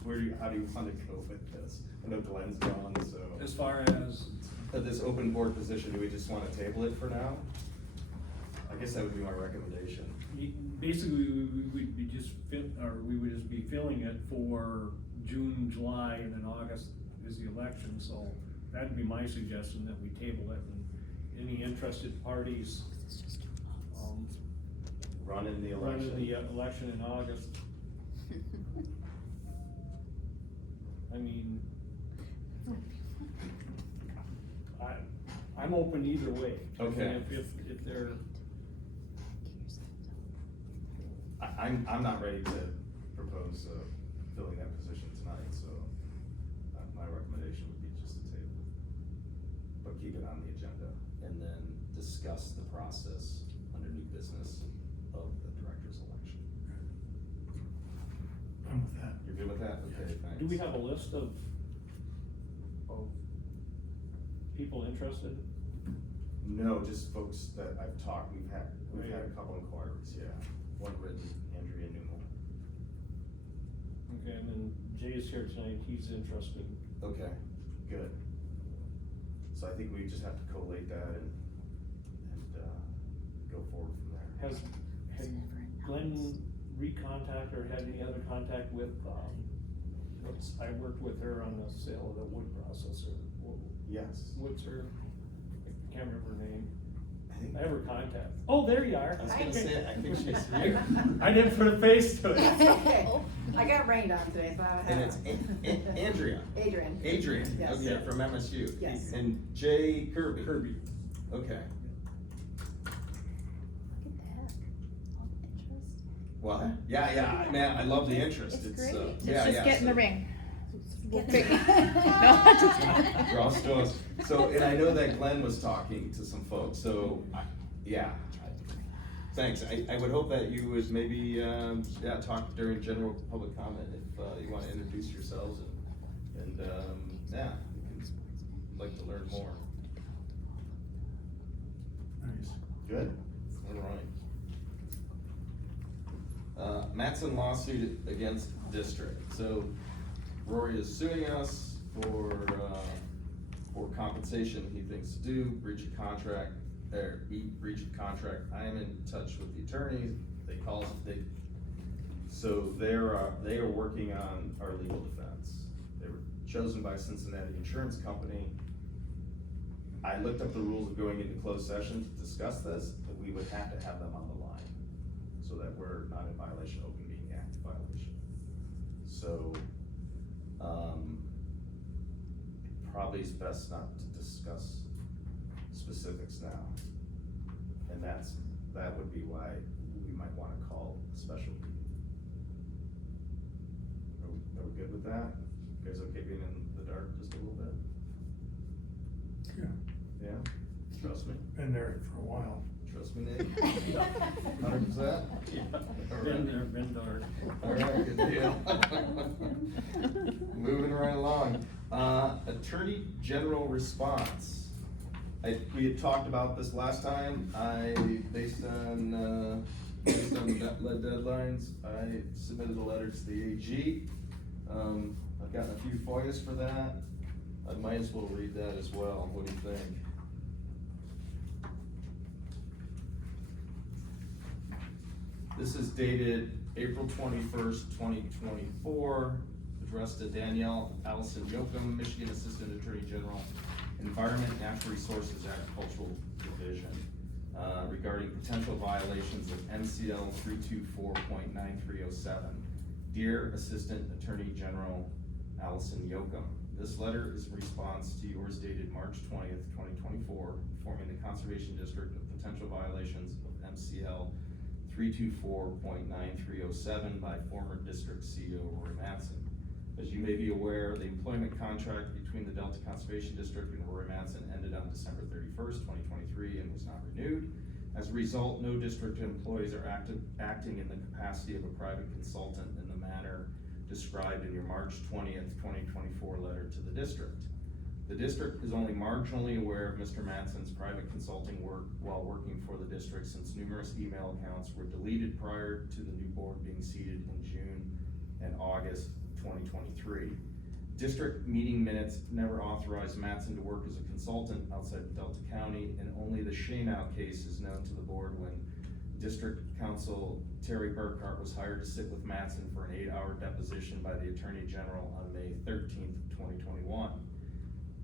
how do you wanna go with this? I know Glenn's gone, so. As far as, This open board position, do we just wanna table it for now? I guess that would be my recommendation. basically, we'd be just we would just be filling it for June, July, and then August is the election, so that'd be my suggestion, that we table it, and any interested parties, Run in the run election. in the election in August. I mean, I'm open either way. Okay. If they're, I'm not ready to propose, filling that position tonight, so, my recommendation would be just to table. But keep it on the agenda, and then discuss the process under new business of the director's election. I'm with that. You're good with that? Okay, thanks. do we have a list of people interested? No, just folks that I've talked, we've had a couple inquiries, yeah. One written, Andrea Newell. Okay, and then Jay's here tonight, he's interested. Okay, good. So I think we just have to collate that and go forward from there. Has Glenn recontacted or had any other contact with, I worked with her on the sale of the wood processor. Yes. What's her, I can't remember her name. I think, I have her contact. Oh, there you are. I was gonna say, I think she's here. I didn't put a face to it. I got rained on today, so I And have. it's Andrea. Adrian. Adrian, Yes. okay, from MSU. Yes. And Jay Kirby. Kirby. Okay, Look at that, all the interest. well, yeah, man, I love the interest, It's it's, great. yeah, Let's just get in the so- ring. Get We'll in the figure- ring. No, just kidding. Draw straws. So, and I know that Glenn was talking to some folks, so, yeah. Thanks, I would hope that you would maybe, talk during general public comment if, you wanna introduce yourselves and, yeah, we can, like to learn more. Nice. Good. All right. Mattson lawsuit against district, so Rory is suing us for compensation he thinks due, breach of contract, breach of contract. I am in touch with the attorneys, they are working on our legal defense. They were chosen by Cincinnati Insurance Company. I looked up the rules of going into closed session to discuss this, but we would have to have them on the line, so that we're not in violation of Open Meeting Act violation. So, it probably is best not to discuss specifics now. And that would be why we might wanna call a special meeting. Are we good with that? You guys okay being in the dark just a little bit? Yeah, Yeah, trust me, been there for a while. trust me, Nate. 100%? Been dark. All right, good deal. Moving right along, Attorney General response. We had talked about this last time, based on the deadlines, I submitted a letter to the AG. I've gotten a few FOIAs for that, I might as well read that as well, what do you think? This is dated April 21st, 2024, addressed to Danielle Allison Yoakum, Michigan Assistant Attorney General, Environment, Natural Resources, Agricultural Division, regarding potential violations of MCL 324.9307. Dear Assistant Attorney General Allison Yoakum, this letter is in response to yours dated March 20th, 2024, informing the Conservation District of potential violations of MCL 324.9307 by former District CEO Rory Mattson. As you may be aware, the employment contract between the Delta Conservation District and Rory Mattson ended on December 31st, 2023 and was not renewed. As a result, no district employees are acting in the capacity of a private consultant in the manner described in your March 20th, 2024 letter to the district. The district is only marginally aware of Mr. Mattson's private consulting work while working for the district, since numerous email accounts were deleted prior to the new board being seated in June and August 2024. 2023. District meeting minutes never authorized Mattson to work as a consultant outside of Delta County, and only the Shanout case is known to the board when District Counsel Terry Burkhart was hired to sit with Mattson for an 8-hour deposition by the Attorney General on May 13th, 2021.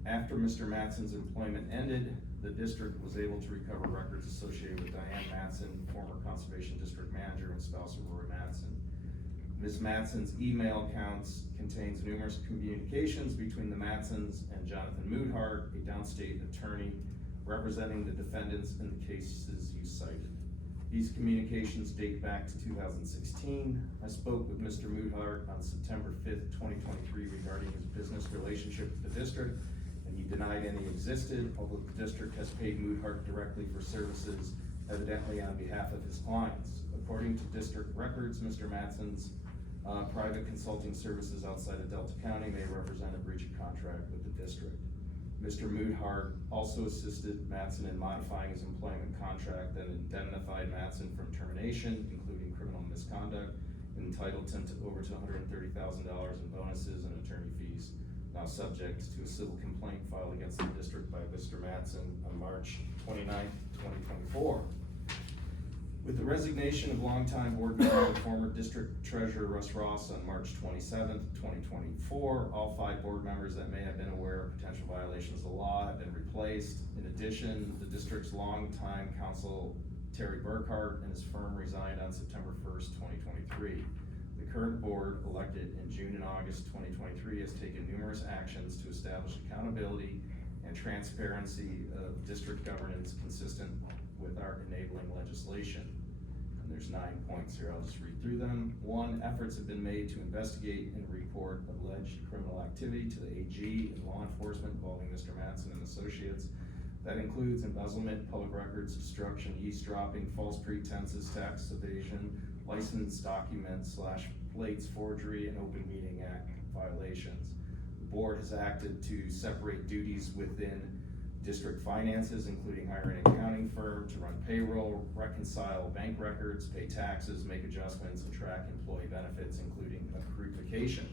After Mr. Mattson's employment ended, the district was able to recover records associated with Diane Mattson, former Conservation District Manager and spouse of Roy Mattson. Ms. Mattson's email accounts contains numerous communications between the Mattsons and Jonathan Moodhart, a downstate attorney representing the defendants in the cases you cited. These communications date back to 2016. I spoke with Mr. Moodhart on September 5th, 2023 regarding his business relationship with the district, and he denied any existed, although the district has paid Moodhart directly for services evidently on behalf of his clients. According to district records, Mr. Mattson's private consulting services outside of Delta County may represent a breach of contract with the district. Mr. Moodhart also assisted Mattson in modifying his employment contract that indemnified Mattson from termination, including criminal misconduct, and entitled him to over $130,000 in bonuses and attorney fees, now subject to a civil complaint filed against the district by Mr. Mattson on March 29th, 2024. With the resignation of longtime board member and former district treasurer Russ Ross on March 27th, 2024, all 5 board members that may have been aware of potential violations of the law have been replaced. In addition, the district's longtime counsel Terry Burkhart and his firm resigned on September 1st, 2023. The current board, elected in June and August 2023, has taken numerous actions to establish accountability and transparency of district governance consistent with our enabling legislation. And there's 9 points here, I'll just read through them. 1, efforts have been made to investigate and report alleged criminal activity to the AG and law enforcement involving Mr. Mattson and associates. That includes embezzlement, public records destruction, eavesdropping, false pretenses, tax evasion, licensed documents / plates forgery, and Open Meeting Act violations. The board has acted to separate duties within district finances, including hiring an accounting firm to run payroll, reconcile bank records, pay taxes, make adjustments, and track employee benefits, including accrued vacation.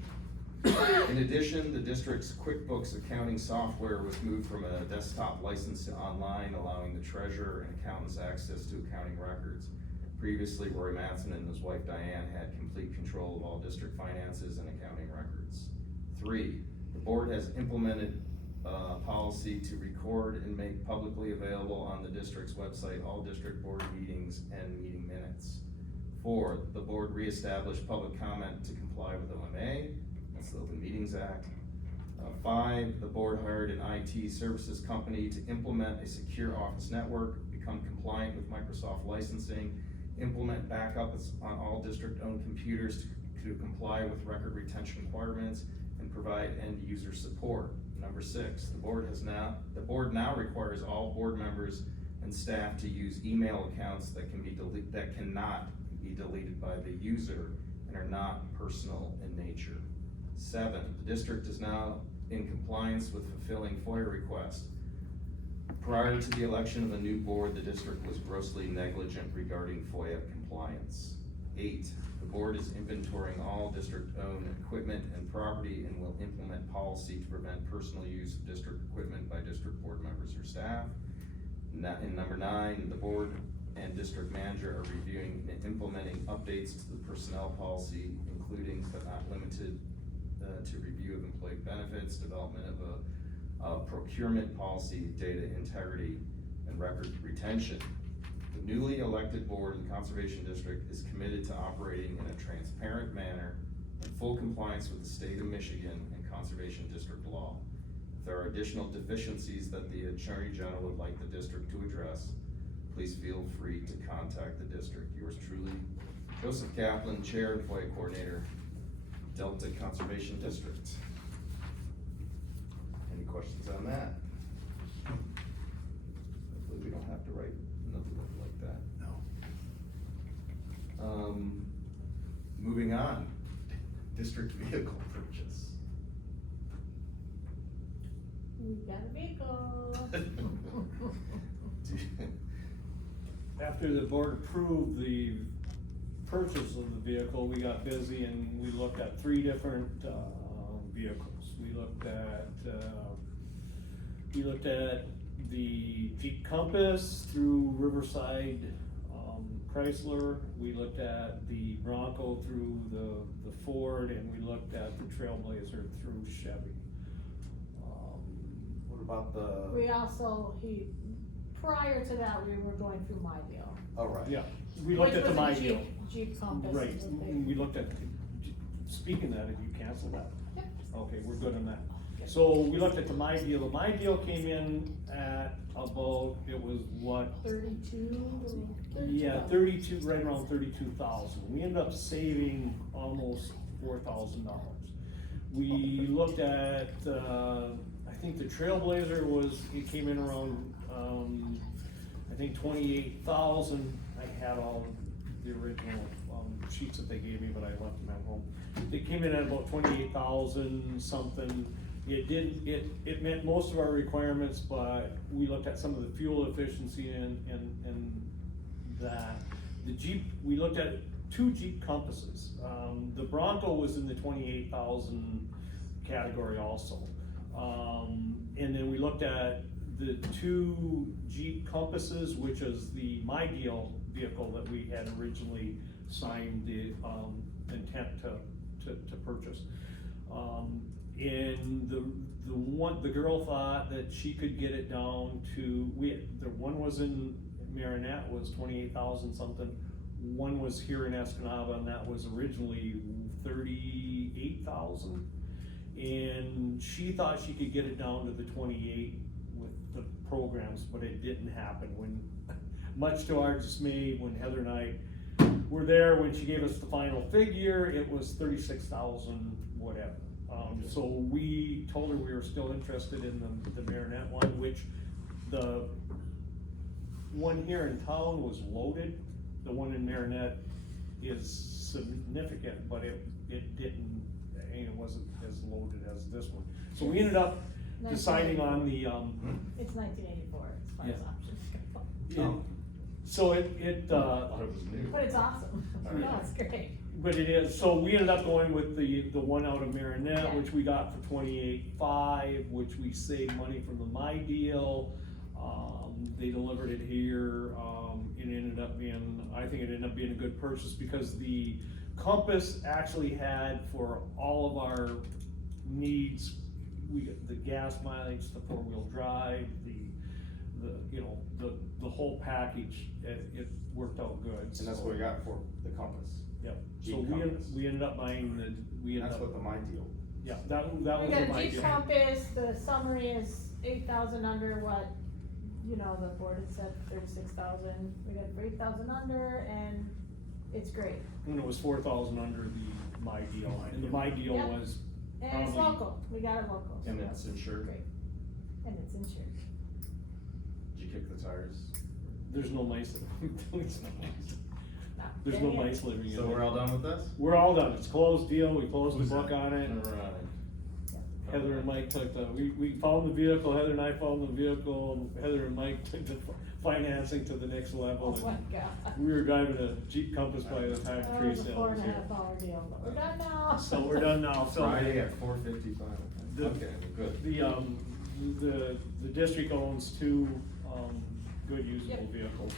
In addition, the district's QuickBooks accounting software was moved from a desktop license to online, allowing the treasurer and accountants access to accounting records. Previously, Roy Mattson and his wife Diane had complete control of all district finances and accounting records. 3, the board has implemented policy to record and make publicly available on the district's website all district board meetings and meeting minutes. 4, the board reestablished public comment to comply with OMA, that's the Open Meetings Act. 5, the board hired an IT services company to implement a secure office network, become compliant with Microsoft licensing, implement backups on all district-owned computers to comply with record retention requirements, and provide end-user support. Number 6, the board now requires all board members and staff to use email accounts that cannot be deleted by the user and are not personal in nature. 7, the district is now in compliance with fulfilling FOIA requests. Prior to the election of a new board, the district was grossly negligent regarding FOIA compliance. 8, the board is inventorying all district-owned equipment and property and will implement policy to prevent personal use of district equipment by district board members or staff. And number 9, the board and district manager are reviewing and implementing updates to the personnel policy, including but not limited to review of employee benefits, development of a procurement policy, data integrity, and record retention. The newly elected board of the Conservation District is committed to operating in a transparent manner in full compliance with the state of Michigan and Conservation District law. If there are additional deficiencies that the Attorney General would like the district to address, please feel free to contact the district. Yours truly, Joseph Kaplan, Chair and FOIA Coordinator, Delta Conservation District. Any questions on that? Hopefully we don't have to write another one like that. No. Moving on, district vehicle purchase. We got a vehicle. After the board approved the purchase of the vehicle, we got busy and we looked at 3 different vehicles. We looked at the Jeep Compass through Riverside, Chrysler. We looked at the Bronco through the Ford, and we looked at the Trailblazer through Chevy. What about the, We also, prior to that, we were going through My Deal. oh, right. Yeah, we looked at the My Which was a Deal. Jeep Compass. Right, is what they- we looked at, speaking of that, have you canceled that? Yep. Okay, we're good on that. So we looked at the My Deal. The My Deal came in at about, it was what? 32? Yeah, 32, right around 32,000. We ended up saving almost $4,000. We looked at, I think the Trailblazer it came in around, I think 28,000. I had all the original, sheets that they gave me, but I left them at home. It came in at about 28,000 something. It met most of our requirements, but we looked at some of the fuel efficiency and that. The Jeep, we looked at 2 Jeep Compasses. The Bronco was in the 28,000 category also. And then we looked at the 2 Jeep Compasses, which is the My Deal vehicle that we had originally signed the intent to purchase. And the girl thought that she could get it down to, the one was in Marinette was 28,000 something. One was here in Escanaba, and that was originally 38,000. And she thought she could get it down to the 28 with the programs, but it didn't happen. When, much to our dismay, when Heather and I were there, when she gave us the final figure, it was 36,000 whatever. So we told her we were still interested in the Marinette one, which the one here in town was loaded. The one in Marinette is significant, but it wasn't as loaded as this one. So we ended up deciding on the, It's 1984, as far as Yeah. options go. it- so I thought it was new. But it's awesome. Alright. No, it's great. But it is, so we ended up going with the one out of Marinette, Yeah. which we got for 28,500, which we saved money from the My Deal. They delivered it here, it ended up being, I think it ended up being a good purchase, because the Compass actually had, for all of our needs, we got the gas mileage, the 4-wheel drive, the whole package, it worked out good. And that's what we got for the Compass. Yep, Jeep so Compass. we ended up buying That's what the My Deal. yeah, that We was got the a My Jeep Deal. Compass, the summary is 8,000 under what, the board had said 36,000. We got 8,000 under, and it's great. And it was 4,000 under the My Deal, and the My Deal Yep. was, And it's Probably- local, we got it local. And so it's insured. Great. And it's insured. Did you kick the tires? there's no mice, there's Dang no it. mice living in it. So we're all done with this? We're all done, it's closed deal, we closed the Who's book that? on it. Alright. Heather and Mike took we found the vehicle, Heather and I found the vehicle, and Heather and Mike took the financing to the next level. Oh my and God. We were driving a Jeep Compass by the time That tree was a sale was 4.5 here. hour deal, but we're done now. So we're done now, so. Friday at 4:55. The- Okay, good. The district owns 2, good usable Yep. vehicles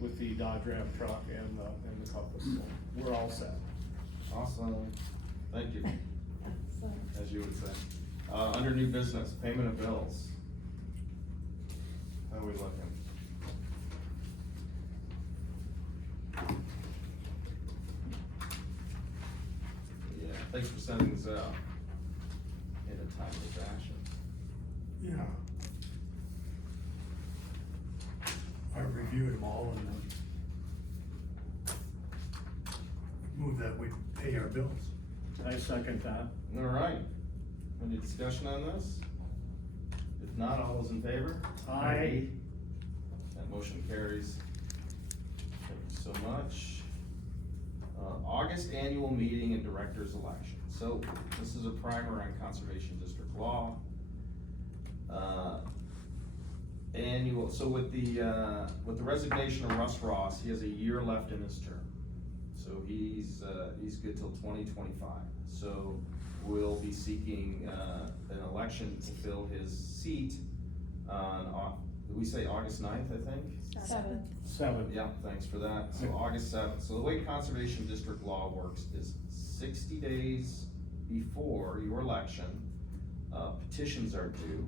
with the Dodge Ram truck and the Compass, so we're all set. Awesome. Thank you, So, as you would say. Under new business, payment of bills. How are we looking? Yeah, thanks for sending this out in a timely fashion. Yeah. I reviewed them all and move that we pay our bills. I second that. All right, any discussion on this? If not, all those in favor? Aye. That motion carries. Thank you so much. August annual meeting and director's election. So this is a primer on Conservation District law. So with the resignation of Russ Ross, he has a year left in his term. so he's good till 2025. So we'll be seeking, an election to fill his seat on, did we say August 9th, I think? 7th. 7. Yeah, thanks for that. So August 7th. So the way Conservation District law works is 60 days before your election, petitions are due.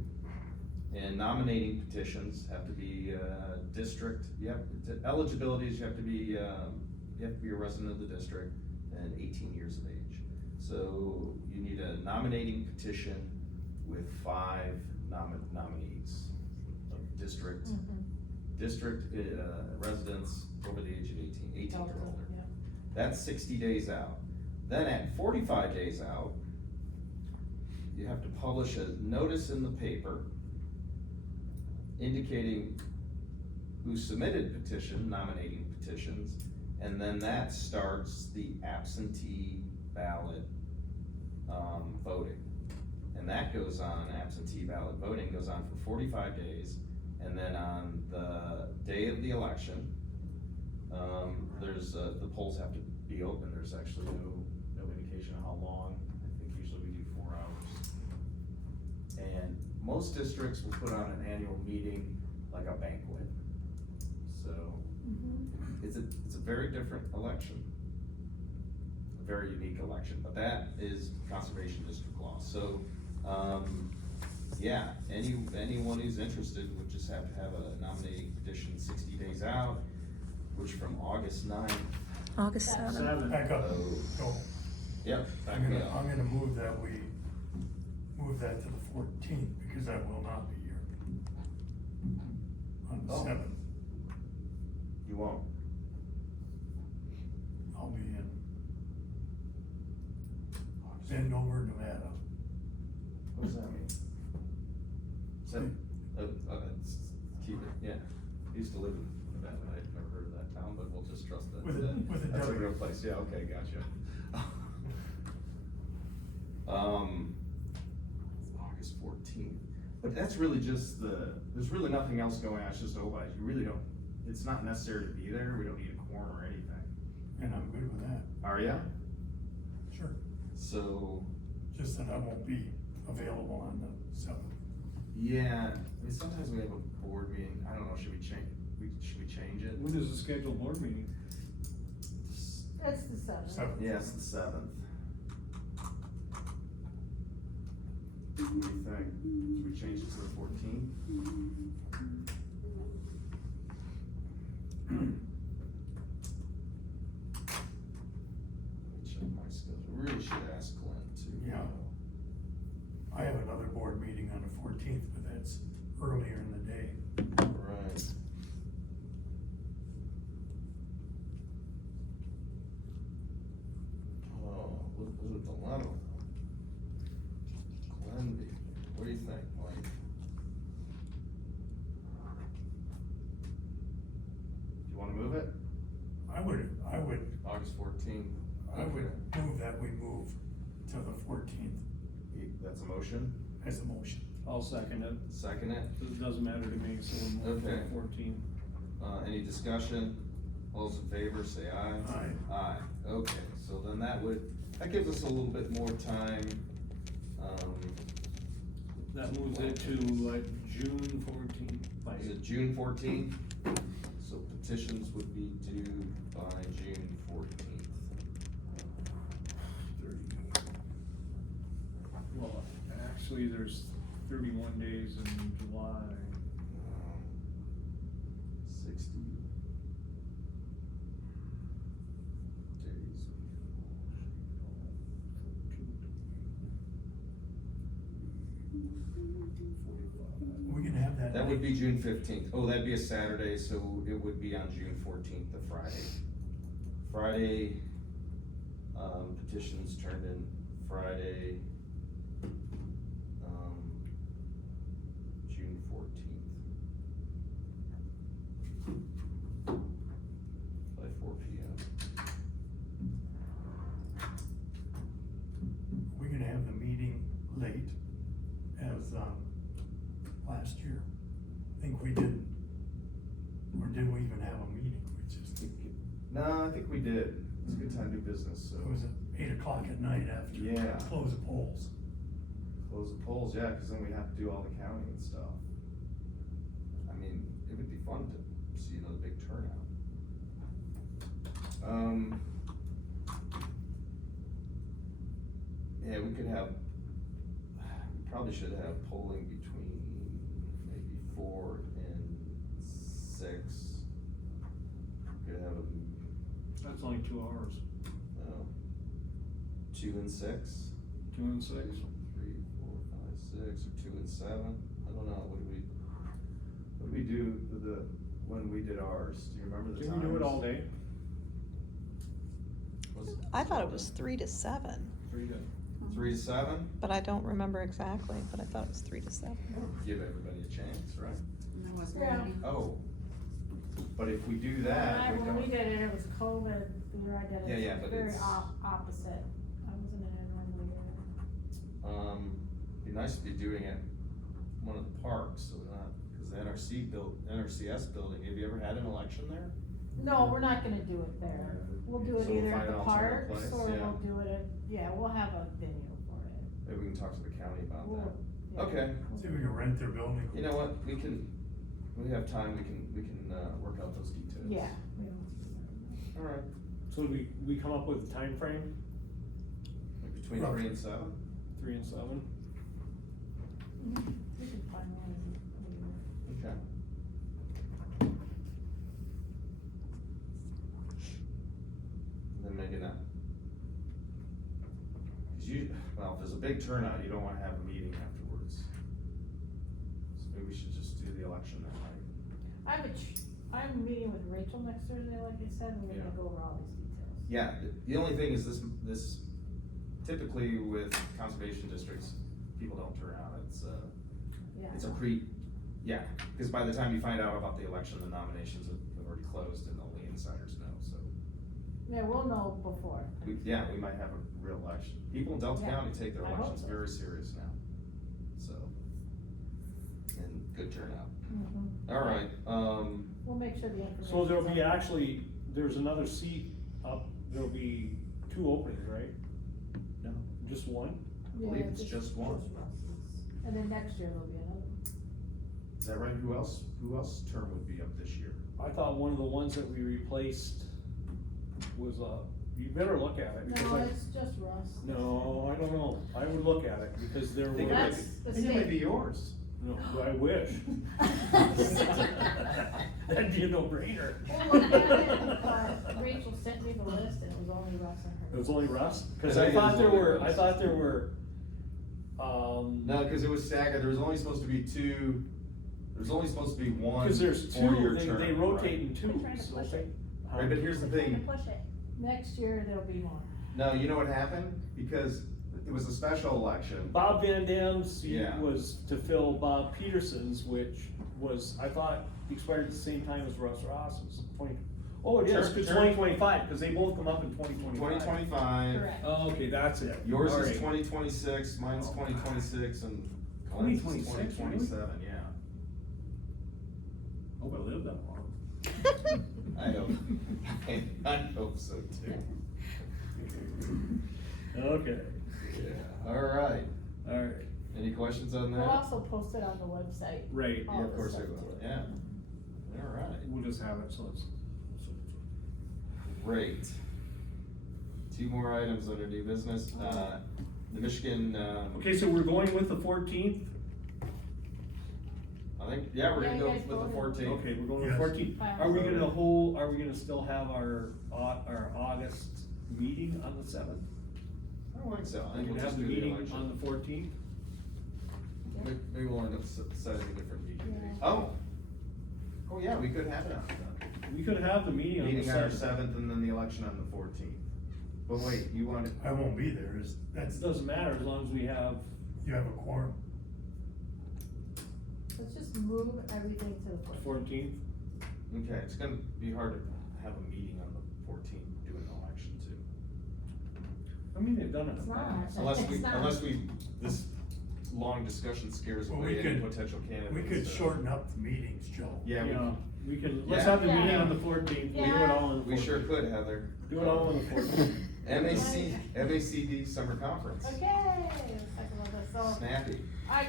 And nominating petitions have to be, district, eligibilities, you have to be a resident of the district and 18 years of age. So you need a nominating petition with 5 nominees of district residents over the age of 18 or older. Yeah. That's 60 days out. Then at 45 days out, you have to publish a notice in the paper indicating who submitted petition, nominating petitions, and then that starts the absentee ballot, voting. And that goes on, absentee ballot voting goes on for 45 days, and then on the day of the election, the polls have to be open. There's actually no indication of how long. I think usually we do 4 hours. And most districts will put on an annual meeting like a banquet. So it's a very different election, a very unique election, but that is Conservation District law. So, yeah, anyone who's interested would just have to have a nominating petition 60 days out, which from August 9th. August 7. Back up, go. Yep, I'm gonna move that we move that to the 14th, because I will not be here on the Oh. 7th. You won't. I'll be in Andover, Nevada. What does that mean? Is that, keep it, yeah. Used to live in Nevada, I've never heard of that town, but we'll just trust that. With a That's a W. real place, yeah, okay, gotcha. August 14th, but that's really just there's really nothing else going on, it's just OBIs, you really don't, it's not necessary to be there, we don't need a quorum or anything. And I'm good with that, Are ya? sure. So, Just that I won't be available on the 7th. yeah, I mean, sometimes we have a board meeting, I don't know, should we change it? When is the scheduled board meeting? It's the 7th. 7th. Yeah, it's the 7th. What do you think? Should we change it to the 14th? Let me check my schedule. We really should ask Glenn too. Yeah. I have another board meeting on the 14th, but that's earlier in the day. Right. Oh, look at the dilemma. Glenby, what do you think, Mike? Do you wanna move it? I would August 14th. move that we move to the 14th That's a motion? as a motion. I'll second it. Second it. It doesn't matter to me, so we'll move to Okay. 14. Any discussion? All those in favor, say aye. Aye. Aye, okay, so then that gives us a little bit more time, That moves it to June 14th. is it June 14th? So petitions would be due by June 14th. Well, actually, there's 31 days in July. 60 days. We can have that. That would be June 15th. Oh, that'd be a Saturday, so it would be on June 14th, the Friday. Friday, petitions turned in Friday, June 14th. By 4 p.m. We can have the meeting late as, last year. I think we didn't, or did we even have a meeting? We just, No, I think we did. It's a good time to do business, so. It was at 8 o'clock at night after. Yeah. Close the polls. Close the polls, yeah, cause then we have to do all the counting and stuff. I mean, it would be fun to see another big turnout. Yeah, we could have, we probably should have polling between maybe 4 and 6. Could have That's only 2 hours, 2 and 6, 2 and 6. 3, 4, 5, 6, or 2 and 7. I don't know, what do We do when we did ours, do you remember the Did times? we do it all day? I thought it was 3 to 7, 3 to, 3 to 7? but I don't remember exactly, but I thought it was 3 to 7. Give everybody a chance, right? Yeah. Oh, But if we do that, we When we don't, did it, it was COVID, we were Yeah, yeah, identified, but very it's- opposite. I wasn't in it when we did it. be nice to be doing it one of the parks, so not, cause the NRCS building, have you ever had an election there? No, we're not gonna do it there. We'll do it So we'll either find at an the alternate parks place, or yeah. we'll do it at, we'll have a venue for it. Maybe we can talk to the county about We'll- that. yeah. Okay, See if we can rent their building. you know what, we have time, we can, work out those details. Yeah. we don't- Alright, so we come up with a time frame, between 3 and 7? 3 and 7? We can find one. Okay. Then maybe not. Cause well, if there's a big turnout, you don't wanna have a meeting afterwards. So maybe we should just do the election that night. I'm meeting with Rachel next Thursday, like I said, and we're gonna Yeah. go over all these details. Yeah, the only thing is this typically with conservation districts, people don't turn out, Yeah. it's a yeah, cause by the time you find out about the election, the nominations have already closed and only insiders know, so. Yeah, we'll know before. We might have a real election. People in Delta Yeah, County take their I hope elections so. very serious now, so. And good turnout. Mhm. Alright, We'll make sure the information. So there'll be actually, there's another seat up, there'll be 2 openings, right? No. Just one? I believe it's just one. Russ's. And then next year there'll be another. is that right? Who else term would be up this year? I thought one of the ones that we replaced was, you better look at it. because No, I- it's just Russ. No, I don't know, I would look at it, because there I were. think it might That's be- the I think it might state. be yours. No, I wish. That'd be a no-brainer. We'll look at it, but Rachel sent me the list and it was only Russ and her. It was only Russ? Cause I I think it thought was there only were, Russ. No, cause it was staggered, there was only supposed to be 2, there's only supposed to be 1 Cause there's 2, 4-year term. they rotate in 2. We're trying to push it. Right, but here's the thing, Next year there'll be more. No, you know what happened? Because it was a special election. Bob Van Dam's seat Yeah. was to fill Bob Peterson's, which was, I thought, expired at the same time as Russ Ross's. Oh, it is, Term- it's term- 2025, cause they both come up in 2025. 2025, Correct. Oh, okay, that's it. yours All is right. 2026, mine's Oh, 2026, and Glenn's is 2026, 2027, yeah. Hope I live that long. I hope, I hope so too. Okay, Yeah, alright, alright, any questions on that? We'll also post it on the website. right, all Yeah, of the course stuff I will, too. yeah. Alright, we'll just have it, so it's. great. 2 more items under new business, the Michigan, Okay, so we're going with the 14th? I think, yeah, we're Yeah, gonna you go guys with the voted. 14th. Okay, we're going with Yes. 14th. Fine. Are we gonna still have our August meeting on the 7th? I don't think so, I We're think we'll gonna just have the do the meeting election. on the 14th? Maybe we'll end up setting a different meeting date. Yeah. Oh, yeah, we could have it on that. We could have the meeting on the Meeting on our 7th. 7th and then the election on the 14th. But wait, you wanted, I won't be there, It doesn't matter as long as we have, you have a quorum. Let's just move everything to the 14th. 14th. Okay, it's gonna be hard to have a meeting on the 14th, doing an election too. I mean, they've done it in It's the not. past. Unless this long discussion scares Well, away we any could- potential candidates. We could shorten up the meetings, Joe. yeah, Yeah. We can, let's Yeah. have the meeting Yeah. on the 14th, we'll do it Yeah. all on the 14th. We sure could, Heather. Do it all on the 14th. MACD summer conference. Okay, let's talk about this, so, Snappy. I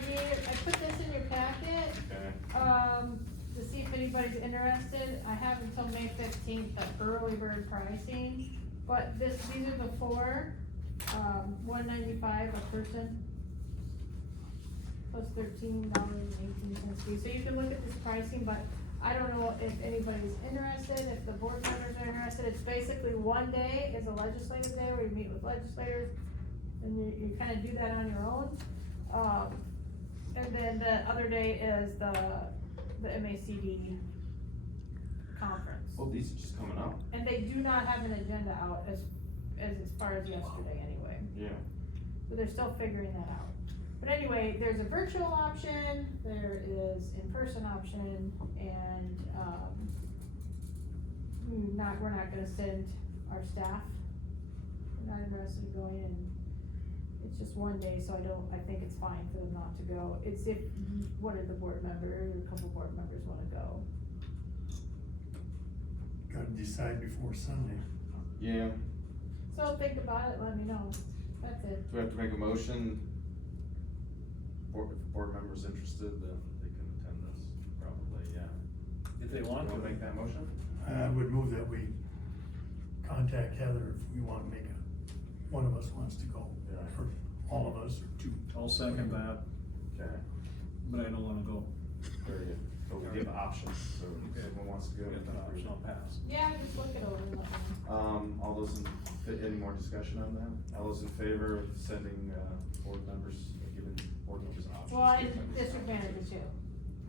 put this in your packet, Okay. to see if anybody's interested. I have until May 15th, the early bird pricing, but these are the four, $195 a person, plus $13.18 fee, so you can look at this pricing, but I don't know if anybody's interested, if the board members are interested. It's basically one day is a legislative day where you meet with legislators, and you kinda do that on your own. And then the other day is the MACD conference. Well, these are just coming up. And they do not have an agenda out as far as yesterday anyway, Yeah. so they're still figuring that out. But anyway, there's a virtual option, there is in-person option, and, we're not gonna send our staff. We're not interested in going, and it's just one day, so I think it's fine for them not to go. It's if one of the board members, or a couple board members wanna go. Gotta decide before Sunday. Yeah. So think about it, let me know, that's it. Do we have to make a motion? Board members interested, they can attend this, probably, yeah. If they Want want to to. make that motion? I would move that we contact Heather if we wanna make one of us wants to go, Yeah. or all of us, or two. I'll second that, Okay, but I don't wanna go. very good. But we give options, so if someone wants to go. Get that option, I'll pass. Yeah, just look it over and let me know. All those any more discussion on that? All those in favor of sending, board members, giving board members options? Well, and district manager too.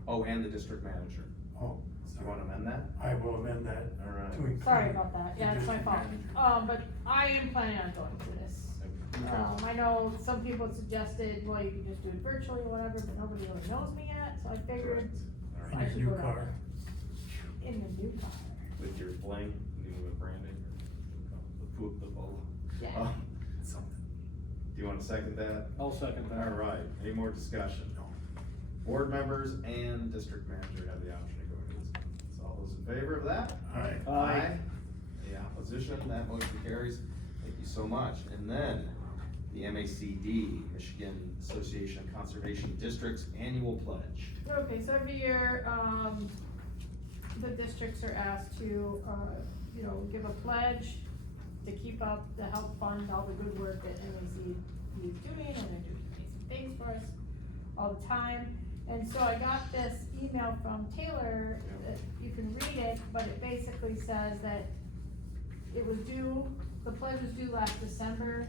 Oh, and the district manager. Oh, Do you wanna amend that? I will amend that All right. to include. Sorry about that, yeah, it's my the fault. district manager. But I am planning on going to this. I know some people suggested, well, you can just do it virtually or whatever, but nobody really knows me yet, so I figured All In right. I your should new go car. in the new car. With your bling, new branding, the polo. Yeah. Something. Do you wanna second that? I'll second that. All right, any more discussion? Board members and district manager have the option to go to this one. So all those in favor of that? Alright. Aye. Any opposition? That motion carries. Thank you so much. And then the MACD, Michigan Association of Conservation Districts Annual Pledge. Okay, so every year, the districts are asked to, give a pledge to keep up, to help fund all the good work that MACD is doing, and they're doing amazing things for us all the time. And so I got this email from Taylor, that you can read it, but it basically says that it was due, the pledge was due last December,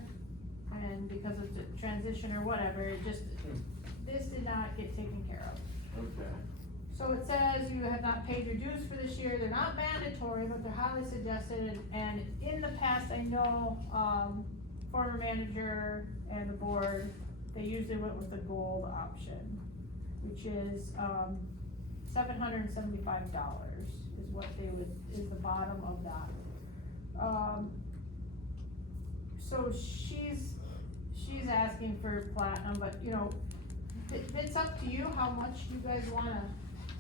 and because of the transition or whatever, this did not get taken care of. Okay. So it says you have not paid your dues for this year, they're not mandatory, but they're highly suggested, and in the past, I know, former manager and the board, they usually went with the gold option, which is, $775 is what is the bottom of that. So she's asking for platinum, but, it's up to you how much you guys wanna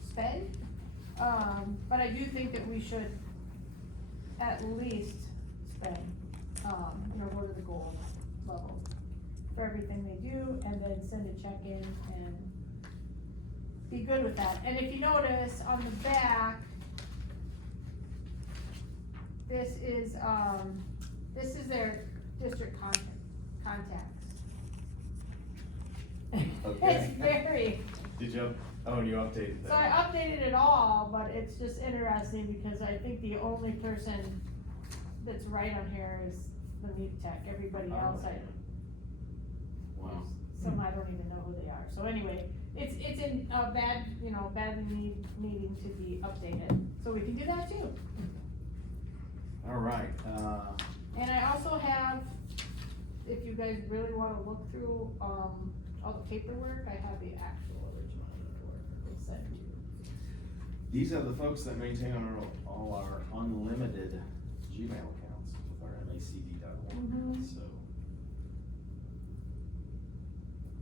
spend. But I do think that we should at least spend, go to the gold level for everything they do, and then send a check in and be good with that. And if you notice on the back, this is their district contacts. Okay. It's very, Did you, and you updated that? so I updated it all, but it's just interesting because I think the only person that's right on here is the meat tech, everybody else, Wow. some I don't even know who they are, so anyway, it's in a bad needing to be updated, so we can do that too. All right, And I also have, if you guys really wanna look through, all the paperwork, I have the actual original paperwork that they sent you. these are the folks that maintain all our unlimited Gmail accounts with our MACD.org, Mhm. so.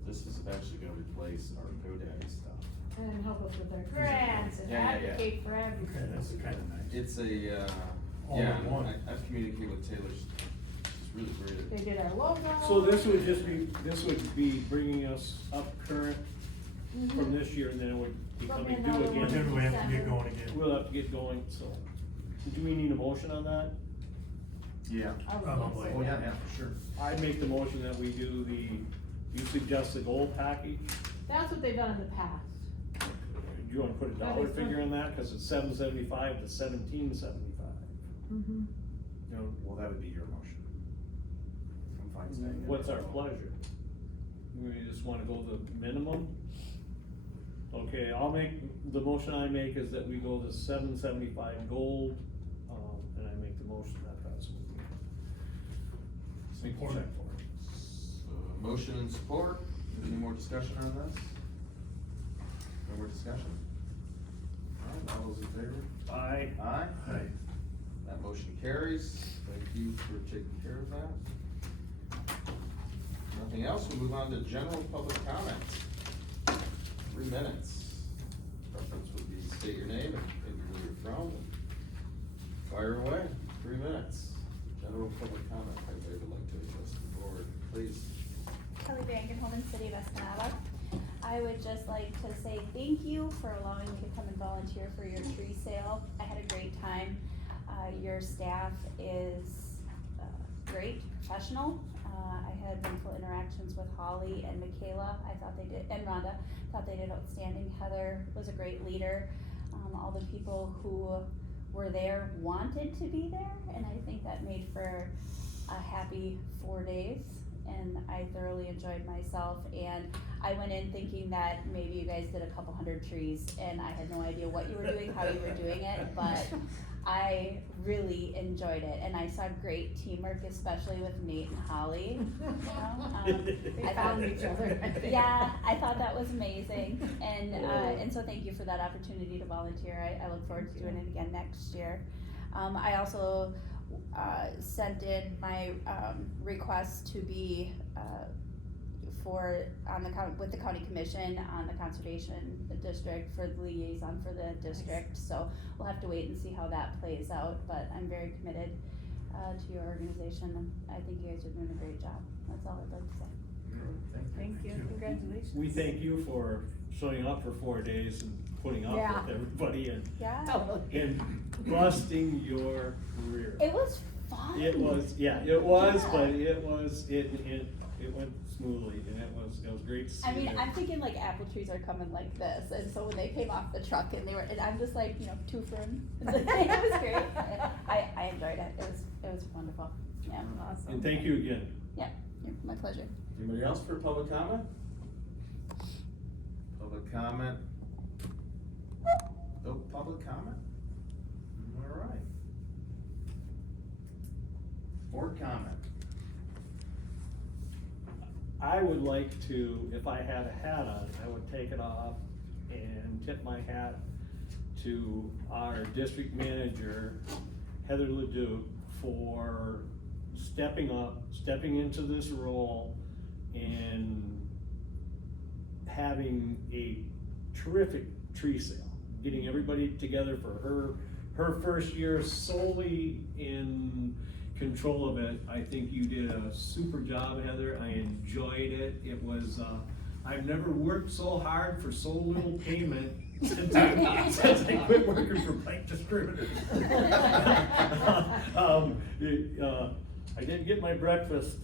This is eventually gonna replace our GoDaddy stuff. and help us with our grants and Yeah, yeah, yeah. advocate for everything. Okay, that's kinda nice. It's a, All yeah, in one. I've communicated with Taylor, she's really great. They did our logo. So this would be bringing us up current from this year, and then it would be There'll coming be due another But one. again. then we have to get going again. We'll have to get going, so, do we need a motion on that? Yeah. I would Probably. say Oh, yeah, that. yeah, for sure. I'd make the motion that we do you suggest the gold package? That's what they've done in the past. Do you wanna put a That dollar is figure on that, cause it's $7.75 to $17.75? Mm-hmm. You know, Well, that would be your motion. I'm fine staying. what's our pleasure? We just wanna go the minimum? Okay, the motion I make is that we go the $7.75 gold, and I make the motion that that's what we. Support. Check for it. Motion and support, any more discussion on this? No more discussion? Alright, all those in favor? Aye. Aye? Aye. That motion carries, thank you for taking care of that. Nothing else, we'll move on to general public comments. 3 minutes. Preference would be state your name and maybe where you're from. Fire away, 3 minutes. General public comment, if anybody would like to address the board, please. Kelly Bangenhoven, City of Escanaba. I would just like to say thank you for allowing me to come and volunteer for your tree sale. I had a great time. Your staff is great, professional. I had wonderful interactions with Holly and Michaela. And Rhonda, thought they did outstanding. Heather was a great leader. All the people who were there wanted to be there, and I think that made for a happy 4 days. And I thoroughly enjoyed myself, and I went in thinking that maybe you guys did a couple hundred trees, and I had no idea what you were doing, how you were doing it, but I really enjoyed it, and I saw great teamwork, especially with Nate and Holly. You know, They found each other, I think. Yeah, I thought that was amazing, and so thank you for that opportunity to volunteer. I look forward to doing it again next year. I also sent in my request to be with the county commission on the conservation district for the liaison for the district. So we'll have to wait and see how that plays out, but I'm very committed to your organization, and I think you guys are doing a great job. That's all I'd like to say. Thank you, congratulations. We thank you for showing up for 4 days and putting up Yeah. with everybody Yeah, and busting your career. it was fun. It was, yeah, it was, but it went smoothly, and it was great to see. I mean, that. I'm thinking like apple trees are coming like this, and so when they came off the truck and I'm just like, two for 'em. It was great. I enjoyed it. It was wonderful. Yeah. Awesome. And thank you again. Yeah, my pleasure. Anybody else for public comment? Public comment? No public comment? Alright. Board comment. I would like to, if I had a hat on, I would take it off and tip my hat to our district manager, Heather Leduc, for stepping up, stepping into this role, and having a terrific tree sale, getting everybody together for her first year solely in control of it. I think you did a super job, Heather. I enjoyed it. It was, I've never worked so hard for so little payment since I quit working for Pike Distributors. I didn't get my breakfast,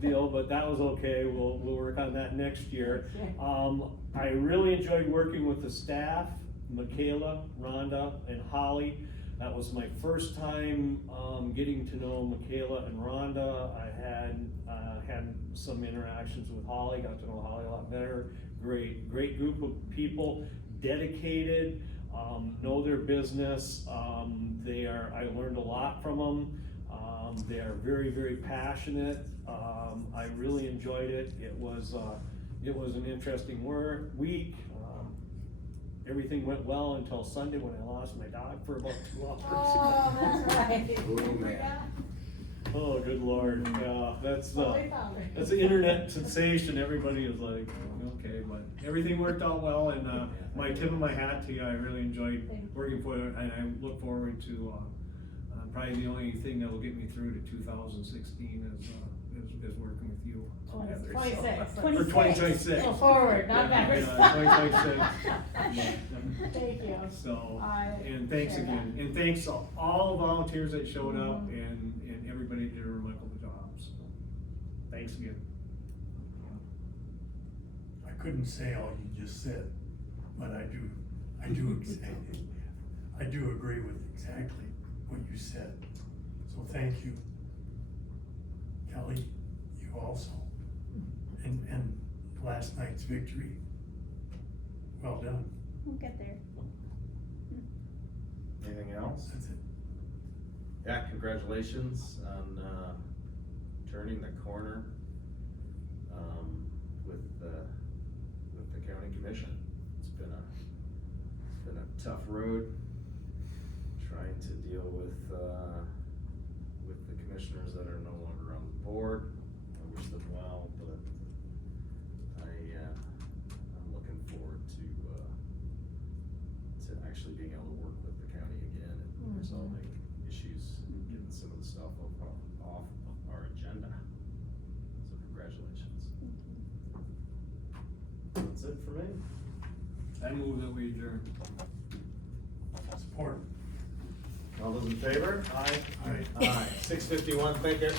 deal, but that was okay. We'll work on that next year. I really enjoyed working with the staff, Michaela, Rhonda, and Holly. That was my first time getting to know Michaela and Rhonda. I had some interactions with Holly, got to know Holly a lot better. Great group of people, dedicated, know their business. I learned a lot from them. They are very, very passionate. I really enjoyed it. It was an interesting week. Everything went well until Sunday when I lost my dog for about 2 hours. Oh, that's right. Oh, man. Oh, good lord, yeah, that's, Well, we found her. that's an internet sensation, everybody is like, okay, but everything worked out well, and, my tip of my hat to you, I really enjoyed working for you, and I look forward to, probably the only thing that will get me through to 2016 is working with you. Heather, so- 26. For 2026. Go forward, not backwards. 2026. Thank you. So, I and thanks share again, that. and thanks to all the volunteers that showed up, Mhm. and everybody did a remarkable job, so, thanks again. I couldn't say all you just said, but I do agree with exactly what you said. So thank you. Kelly, you also. And last night's victory, well done. We'll get there. Anything else? That's it. Yeah, congratulations on, turning the corner, with the county commission. It's been a tough road, trying to deal with the commissioners that are no longer on the board. I wish them well, but I'm looking forward to actually being able to work with the county again and resolving issues, and getting some of the stuff off our agenda. So congratulations. That's it for me. I move that we adjourn. Support. All those in favor? Aye. Aye. Aye. 6:51, thank you.